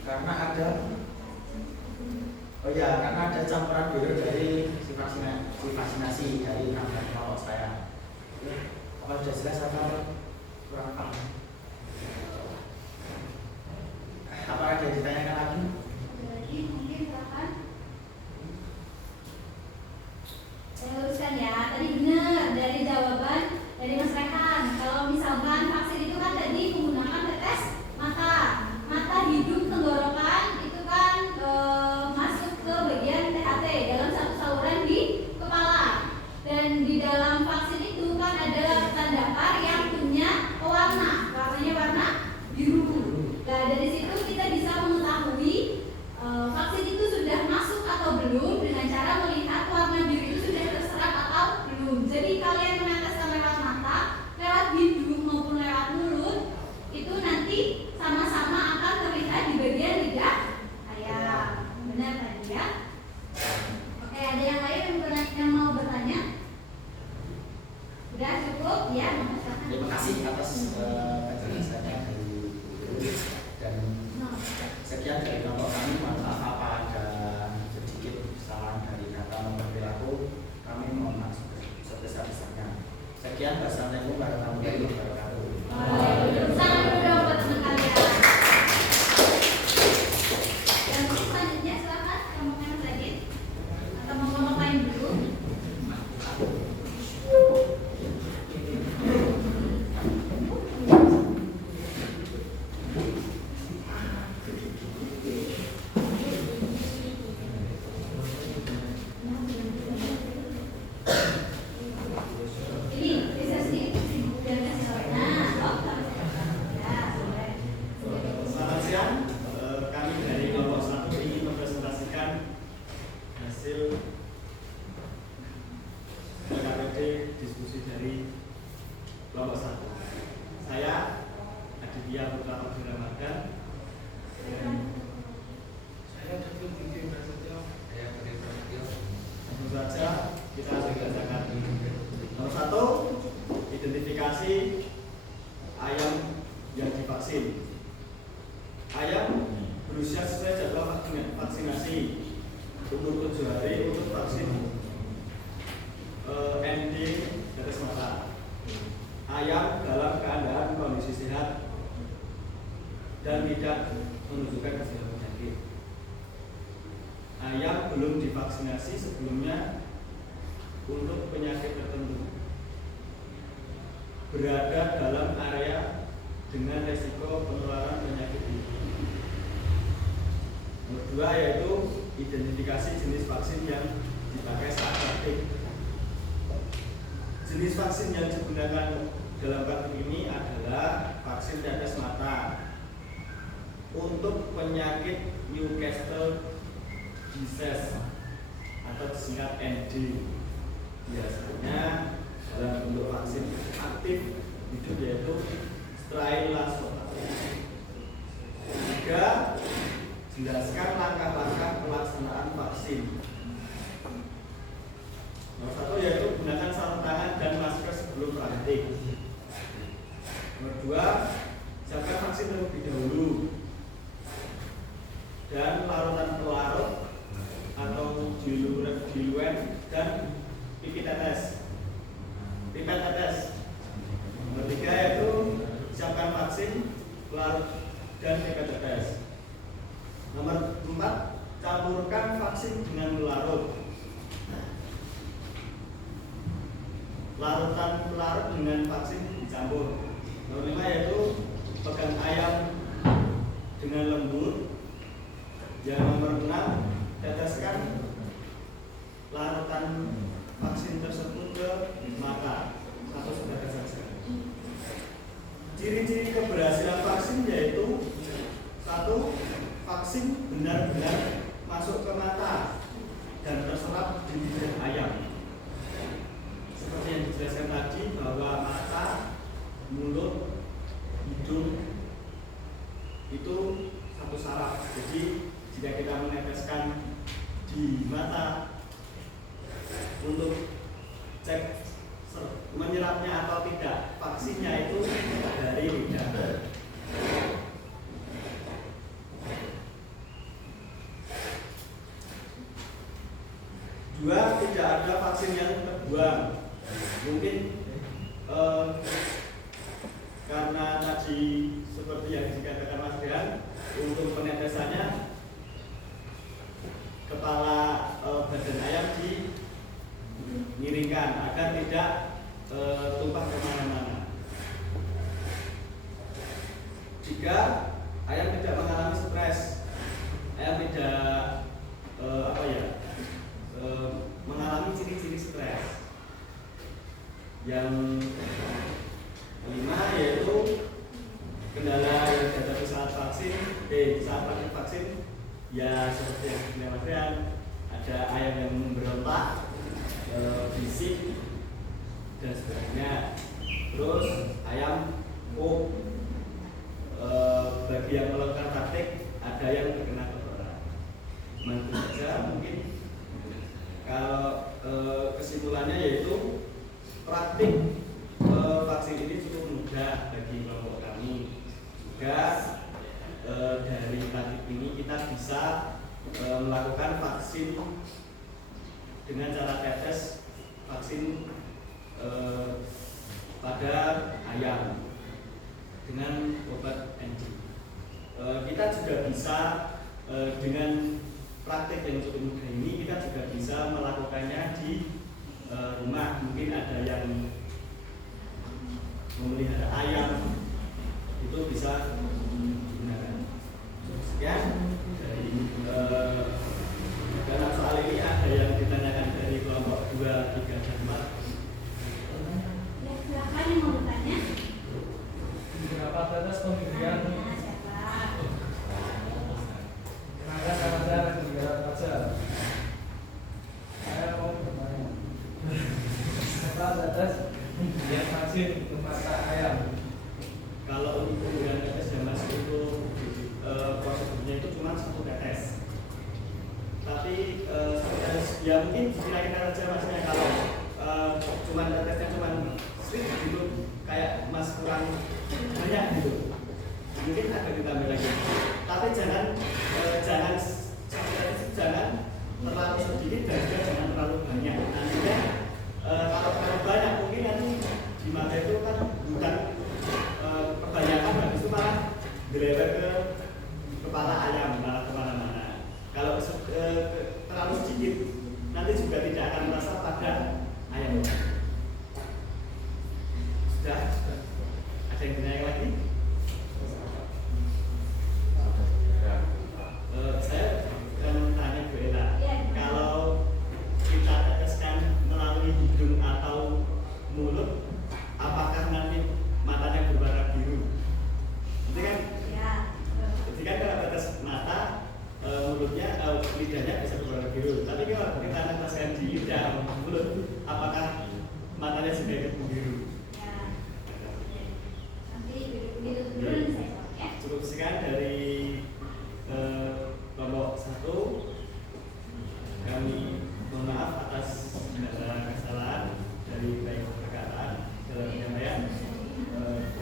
Karena ada campuran biru dari si vaksinasi dari anggaran kelompok saya. Apa sudah jelas atau kurang paham? Apakah ada yang ditanyakan lagi? Ada lagi mungkin silakan. Saya luruskan ya, tadi benar dari jawaban dari Mas Rehan. Kalau misalkan vaksin itu kan tadi menggunakan tetes mata, hidung, tenggorokan itu kan masuk ke bagian THT dalam satu saluran di kepala. Dan di dalam vaksin itu kan ada lapisan dapar yang punya warnanya warna biru. Nah, dari situ kita bisa mengetahui Sekian, wassalamualaikum warahmatullahi wabarakatuh. Waalaikumsalam dulu dong buat teman kalian. Dan mungkin selanjutnya silakan rombongan Mas Adit atau mau ngomong lain dulu. Ini bisa sih dan Selamat siang, kami dari kelompok 1 ingin mempresentasikan hasil LKPD diskusi dari kelompok 1. Saya Aditya Putra Abdi Ramadan. Saya tentu saja kita akan bacakan. Nomor 1, identifikasi ayam yang divaksin. Ayam berusia sesuai jadwal vaksinasi umur 7 hari untuk vaksin MD tetes mata. Ayam dalam keadaan kondisi sehat dan tidak menunjukkan gejala penyakit. Ayam belum divaksinasi sebelumnya untuk penyakit tertentu. Berada dalam area dengan resiko penularan penyakit ini. Nomor 2 yaitu identifikasi jenis vaksin yang dipakai saat praktik. Jenis vaksin yang digunakan dalam praktik ini adalah vaksin tetes mata untuk penyakit Newcastle disease atau disingkat ND. Biasanya dalam bentuk vaksin aktif itu yaitu Strilasota. 3. Jelaskan langkah-langkah pelaksanaan vaksin. Nomor 1 yaitu gunakan sarung tangan dan masker sebelum praktik. Nomor 2, siapkan vaksin terlebih dahulu. Dan larutan pelarut atau diluent dan pipet tetes. Nomor 3 yaitu siapkan vaksin, pelarut dan pipet tetes. Nomor 4, campurkan vaksin dengan pelarut. Larutan pelarut dengan vaksin dicampur. Nomor 5 yaitu pegang ayam dengan lembut. Yang nomor 6, teteskan larutan vaksin tersebut ke mata. Satu sudah saja. Ciri-ciri keberhasilan vaksin yaitu 1, vaksin benar-benar masuk ke mata dan terserap di bibir ayam. Seperti yang dijelaskan tadi bahwa mata, mulut, hidung itu satu saraf. Jadi jika kita meneteskan di mata untuk cek menyerapnya atau tidak vaksinnya itu dari lidah. 2, tidak ada vaksin yang terbuang. Mungkin karena tadi seperti yang dikatakan Mas Rian, untuk penetesannya kepala badan ayam dimiringkan agar tidak tumpah kemana-mana. 3, ayam tidak mengalami stres. Ayam tidak mengalami ciri-ciri stres. Yang 5 yaitu kendala yang dihadapi saat vaksin, saat praktik vaksin, ya seperti yang sudah Mas Rian, ada ayam yang memberontak, bisik dan sebagainya. Terus ayam bagi yang melakukan praktik ada yang terkena kotoran. Tentu saja mungkin kalau kesimpulannya yaitu praktik vaksin ini cukup mudah bagi kelompok kami. Juga dari praktik ini kita bisa melakukan vaksin dengan cara tetes vaksin pada ayam dengan obat ND. Kita juga bisa dengan praktek yang cukup mudah ini, kita juga bisa melakukannya di rumah. Mungkin ada yang memelihara ayam, itu bisa digunakan. Sekian dari dalam soal ini ada yang ditanyakan dari kelompok 2, 3, dan 4. Ya, silakan yang mau bertanya. Berapa batas pemberian? Nah, siapa? Kenalkan nama saya Negara Raja. Saya mau bertanya. Berapa batas pemberian vaksin untuk mata ayam? Kalau untuk pemberian tetes dan masuk itu prosedurnya itu cuma 1 tetes. Tapi ya mungkin kira-kira aja maksudnya kalau cuma tetesnya cuma sedikit gitu, kayak mas kurang banyak gitu, mungkin agak ditambah lagi. Tapi jangan terlalu sedikit dan juga jangan terlalu banyak. Nantinya kalau terlalu banyak mungkin nanti di mata itu kan bukan kebanyakan, habis itu malah dilempar ke kepala ayam, malah kemana-mana. Kalau terlalu sedikit nanti juga tidak akan merasa pada ayam. Sudah? Ada yang bertanya lagi? Saya akan tanya Bu Ella, kalau kita teteskan melalui hidung atau mulut, apakah nanti matanya berwarna biru? Itu kan? Ya. Jadi kan kalau tetes mata, mulutnya, lidahnya bisa berwarna biru. Tapi kalau kita teteskan di lidah mulut, apakah matanya juga ikut biru? Ya. Nanti biru dulu saya jawab ya. Cukup sekian dari kelompok 1. Kami mohon maaf atas segala kesalahan dari baik perkataan dalam penyampaian.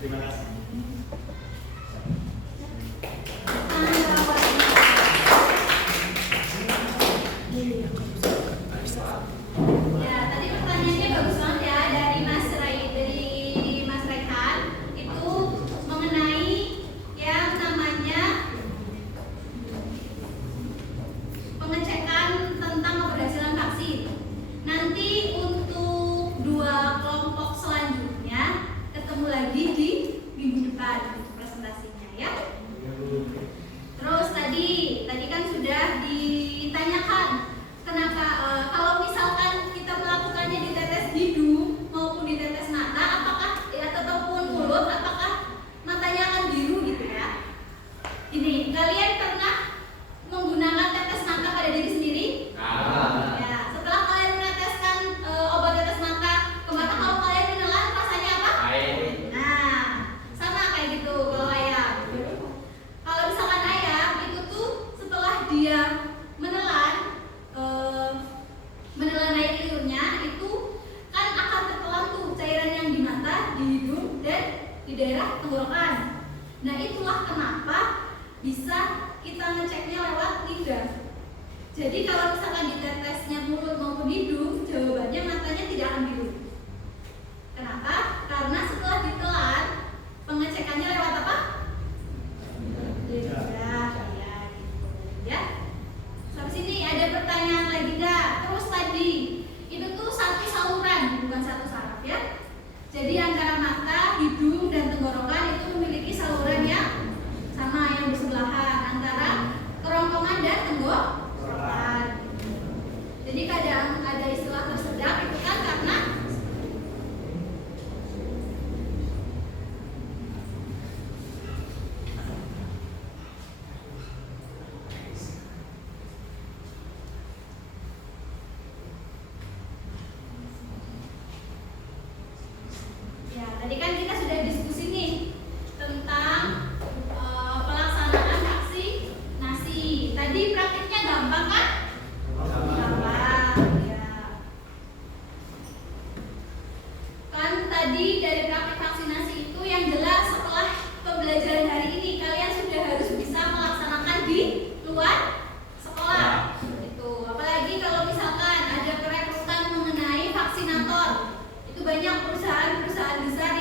Terima kasih. Ya, tadi pertanyaannya bagus banget ya dari Mas Rehan. Itu mengenai yang namanya pengecekan tentang keberhasilan vaksin. Nanti untuk 2 kelompok selanjutnya ketemu lagi di minggu depan presentasinya ya. Terus tadi kan sudah ditanyakan kenapa kalau misalkan kita melakukannya di tetes hidung maupun di tetes mata, apakah ataupun mulut, apakah matanya akan biru gitu ya? Ini kalian pernah menggunakan tetes mata pada diri sendiri? Ya, setelah kalian meneteskan obat tetes mata ke mata, kalau kalian menelan rasanya apa? Nah, sama kayak gitu kalau ayam. Kalau misalkan ayam itu tuh setelah dia menelan air liurnya itu kan akan tertelan tuh cairan yang di mata, di hidung dan di daerah tenggorokan. Nah, itulah kenapa bisa kita ngeceknya lewat lidah. Jadi kalau misalkan di tetesnya mulut maupun hidung, jawabannya matanya tidak akan biru. Kenapa? Karena setelah ditelan, pengecekannya lewat apa? Lidah. Ya, gitu. Ya. Sampai sini ada pertanyaan lagi nggak? Terus tadi itu tuh satu saluran, bukan satu saraf ya. Jadi antara mata, hidung dan tenggorokan itu memiliki saluran yang sama, yang bersebelahan antara kerongkongan dan tenggorokan. Jadi kadang ada istilah tersedak itu kan karena ya, tadi kan kita sudah diskusi nih tentang pelaksanaan vaksinasi. Tadi praktiknya gampang kan? Gampang, ya. Kan tadi dari praktik vaksinasi itu yang jelas setelah pembelajaran hari ini kalian sudah harus bisa melaksanakan di luar sekolah. Itu apalagi kalau misalkan ada perekrutan mengenai vaksinator. Itu banyak perusahaan-perusahaan besar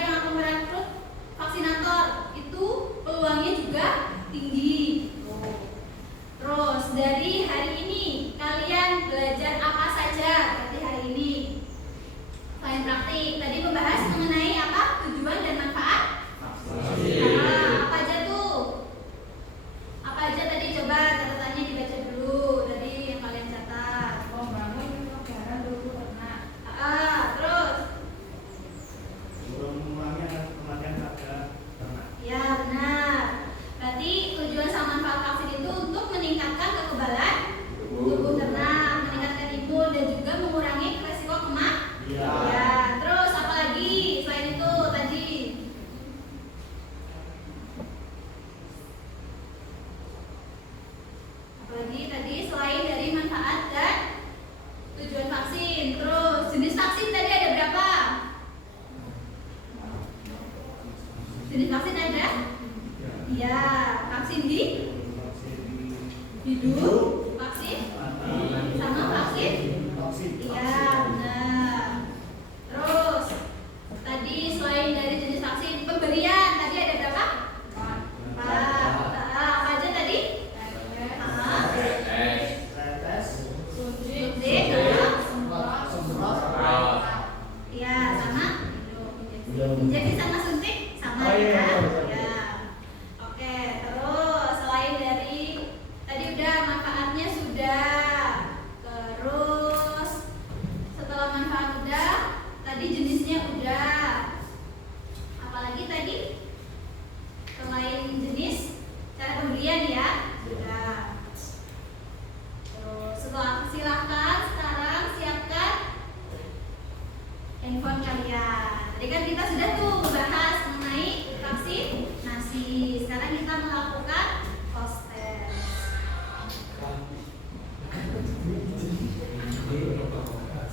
kan kita sudah tuh membahas mengenai vaksinasi. Sekarang kita melakukan post test.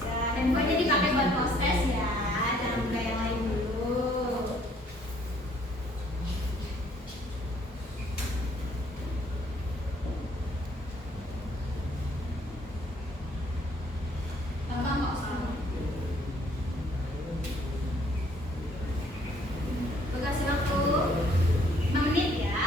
Ya, handphonenya dipakai buat post test ya, jangan buka yang lain dulu. Gampang kok soalnya. Gue kasih waktu 5 menit ya.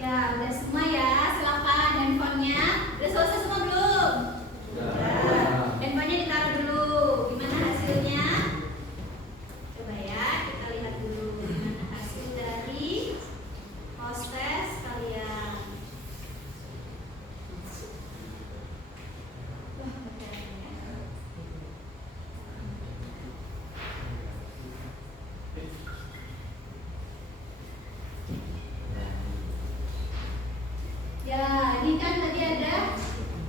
Ya, udah semua ya. Silakan handphonenya. Udah selesai semua belum? Sudah. Handphonenya ditaruh dulu. Gimana hasilnya? Coba ya, kita lihat dulu gimana hasil dari post test kalian. Wah, baterainya. Ya, ini kan tadi ada,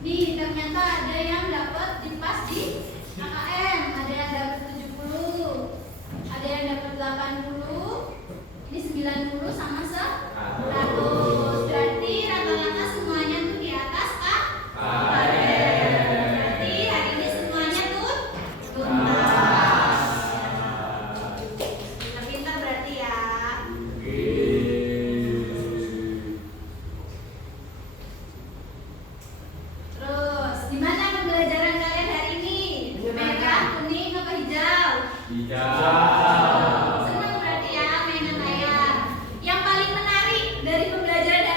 nih ternyata ada yang dapat dipas di KKM, ada yang dapat 70, ada yang dapat 80, ini 90 sama 100. Berarti rata-rata semuanya tuh di atas KKM. Berarti hari ini semuanya tuh tuntas. Pintar-pintar berarti ya. Terus, gimana pembelajaran kalian hari ini? Merah, kuning, apa hijau? Senang berarti ya mainan layar. Yang paling menarik dari pembelajaran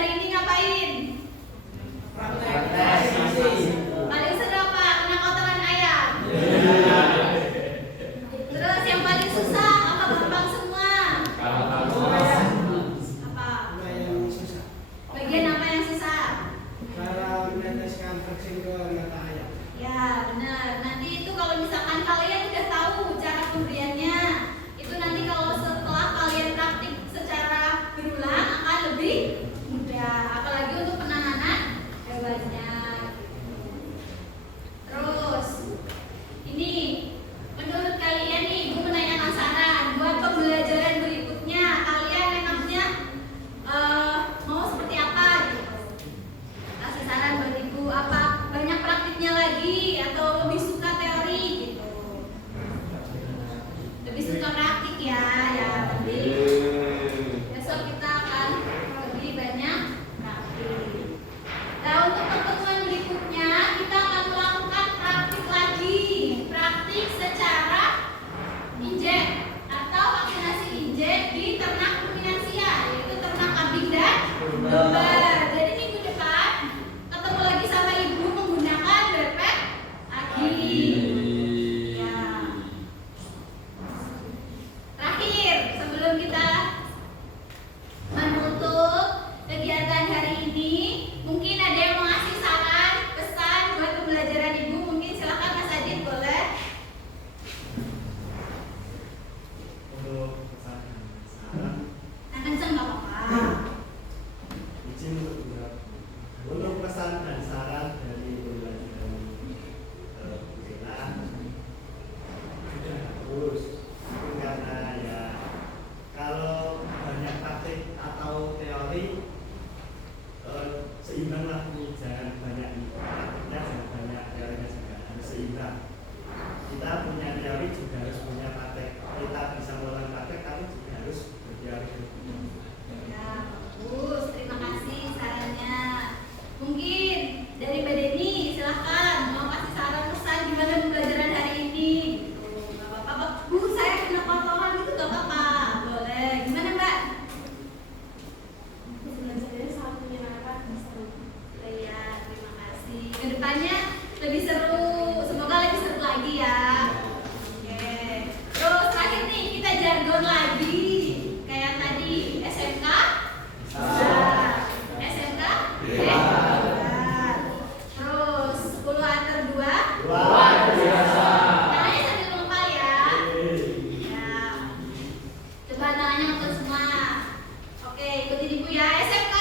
seimbang lah, jangan banyak prakteknya, jangan banyak teorinya juga, harus seimbang. Kita punya teori juga harus punya praktek. Kita bisa melakukan praktek tapi juga harus berteori. Ya, bagus. Terima kasih sarannya. Mungkin dari Mbak Deni, silahkan mau kasih saran pesan gimana pembelajaran hari ini. Nggak apa-apa, Bu, saya punya kotoran gitu nggak apa-apa. Boleh. Gimana Mbak? Belajarnya sangat menyenangkan dan seru. Iya, terima kasih. Kedepannya lebih seru, semoga lebih seru lagi ya. Oke. Terus terakhir nih kita jargon lagi, kayak tadi SMK. SMK. Terus 10 antar 2. Luar biasa. Tangannya sambil mengepal ya. Ya. Coba tangannya ngepal semua. Oke, ikutin ibu ya. SMK.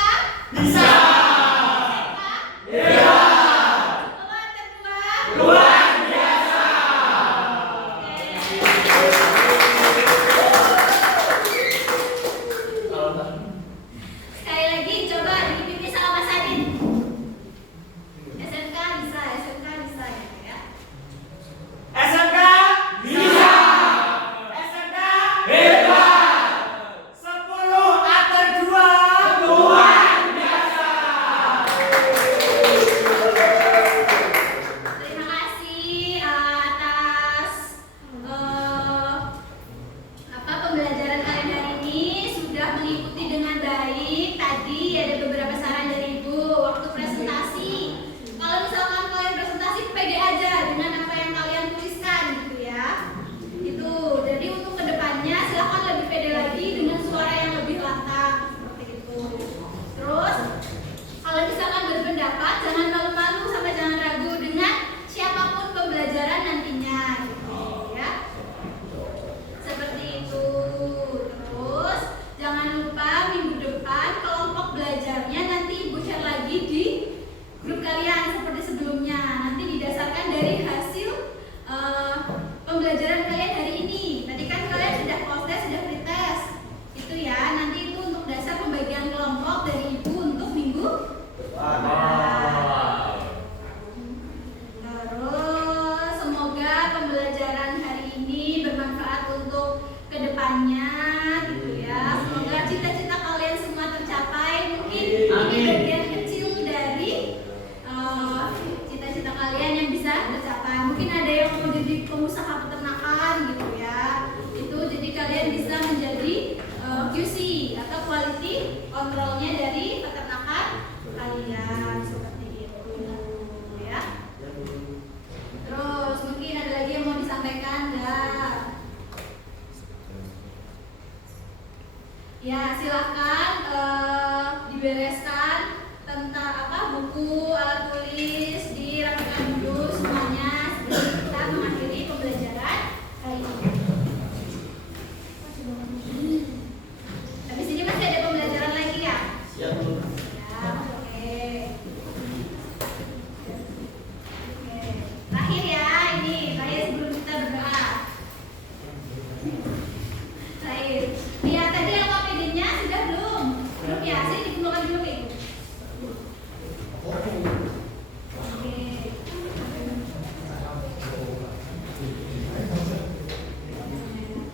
Bisa. Iya. 10 antar 2. Luar biasa. Sekali lagi coba dipimpin sama Mas Adin. SMK bisa ya. SMK bisa. SMK hebat. 10 antar 2 luar biasa. Terima kasih atas pembelajaran kalian hari ini, sudah mengikuti dengan baik. Tadi ada beberapa saran dari Ibu waktu presentasi. Kalau misalkan kalian presentasi pede aja dengan apa yang kalian tuliskan gitu ya. Itu. Jadi untuk kedepannya silahkan lebih pede lagi dengan suara yang lebih lantang seperti itu. Terus kalau misalkan berpendapat jangan malu-malu sama jangan ragu dengan siapapun pembelajaran nantinya gitu ya. Seperti itu. Terus jangan lupa minggu depan kelompok belajarnya nanti Ibu share lagi di grup kalian seperti sebelumnya. Nanti didasarkan dari hasil pembelajaran kalian hari ini. Tadi kan kalian sudah post-test, sudah pretest. Itu ya, nanti itu untuk dasar pembagian kelompok dari Ibu untuk minggu Terus semoga pembelajaran hari ini bermanfaat untuk kedepannya gitu ya. Semoga cita-cita kalian semua tercapai. Mungkin ini bagian kecil dari cita-cita kalian yang bisa tercapai. Mungkin ada yang mau jadi pengusaha peternakan gitu ya. Itu jadi kalian bisa menjadi QC atau quality controlnya dari peternakan kalian seperti itu ya. Terus mungkin ada lagi yang mau disampaikan nggak? Ya silahkan dibereskan tentang buku, alat tulis, dirapikan dulu semuanya sebelum kita mengakhiri pembelajaran kali ini. Habis ini masih ada pembelajaran lagi ya? Ya, Bu. Ya, oke. Terakhir ya, ini terakhir sebelum kita berdoa. Terakhir. Ya, tadi LKPD-nya sudah belum? Belum ya, sini dikumpulkan dulu Ibu. Oke.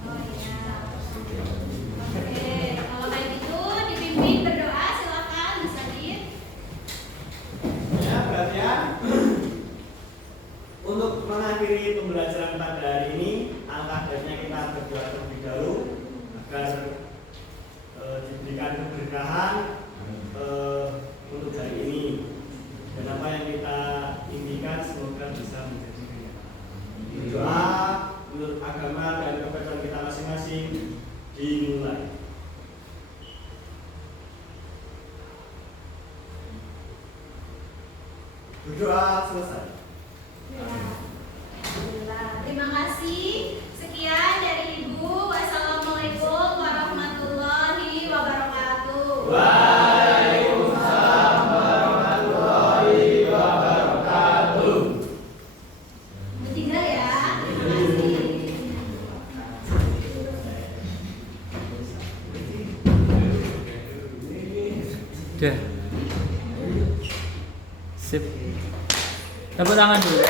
Oh iya. Oke, kalau kayak gitu dipimpin berdoa, silakan Mas Adin. Ya, perhatian. Untuk mengakhiri pembelajaran pada hari ini, alangkah baiknya kita berdoa terlebih dahulu agar diberikan keberkahan untuk hari ini, dan apa yang kita impikan semoga bisa menjadi kenyataan. Doa menurut agama dan kepercayaan kita masing-masing dimulai. Berdoa selesai. Ya. Alhamdulillah. Terima kasih. Sekian dari Ibu. Wassalamualaikum warahmatullahi wabarakatuh. Waalaikumsalam warahmatullahi wabarakatuh. Bertiga ya. Terima kasih. Udah. Sip. Tepuk tangan dulu.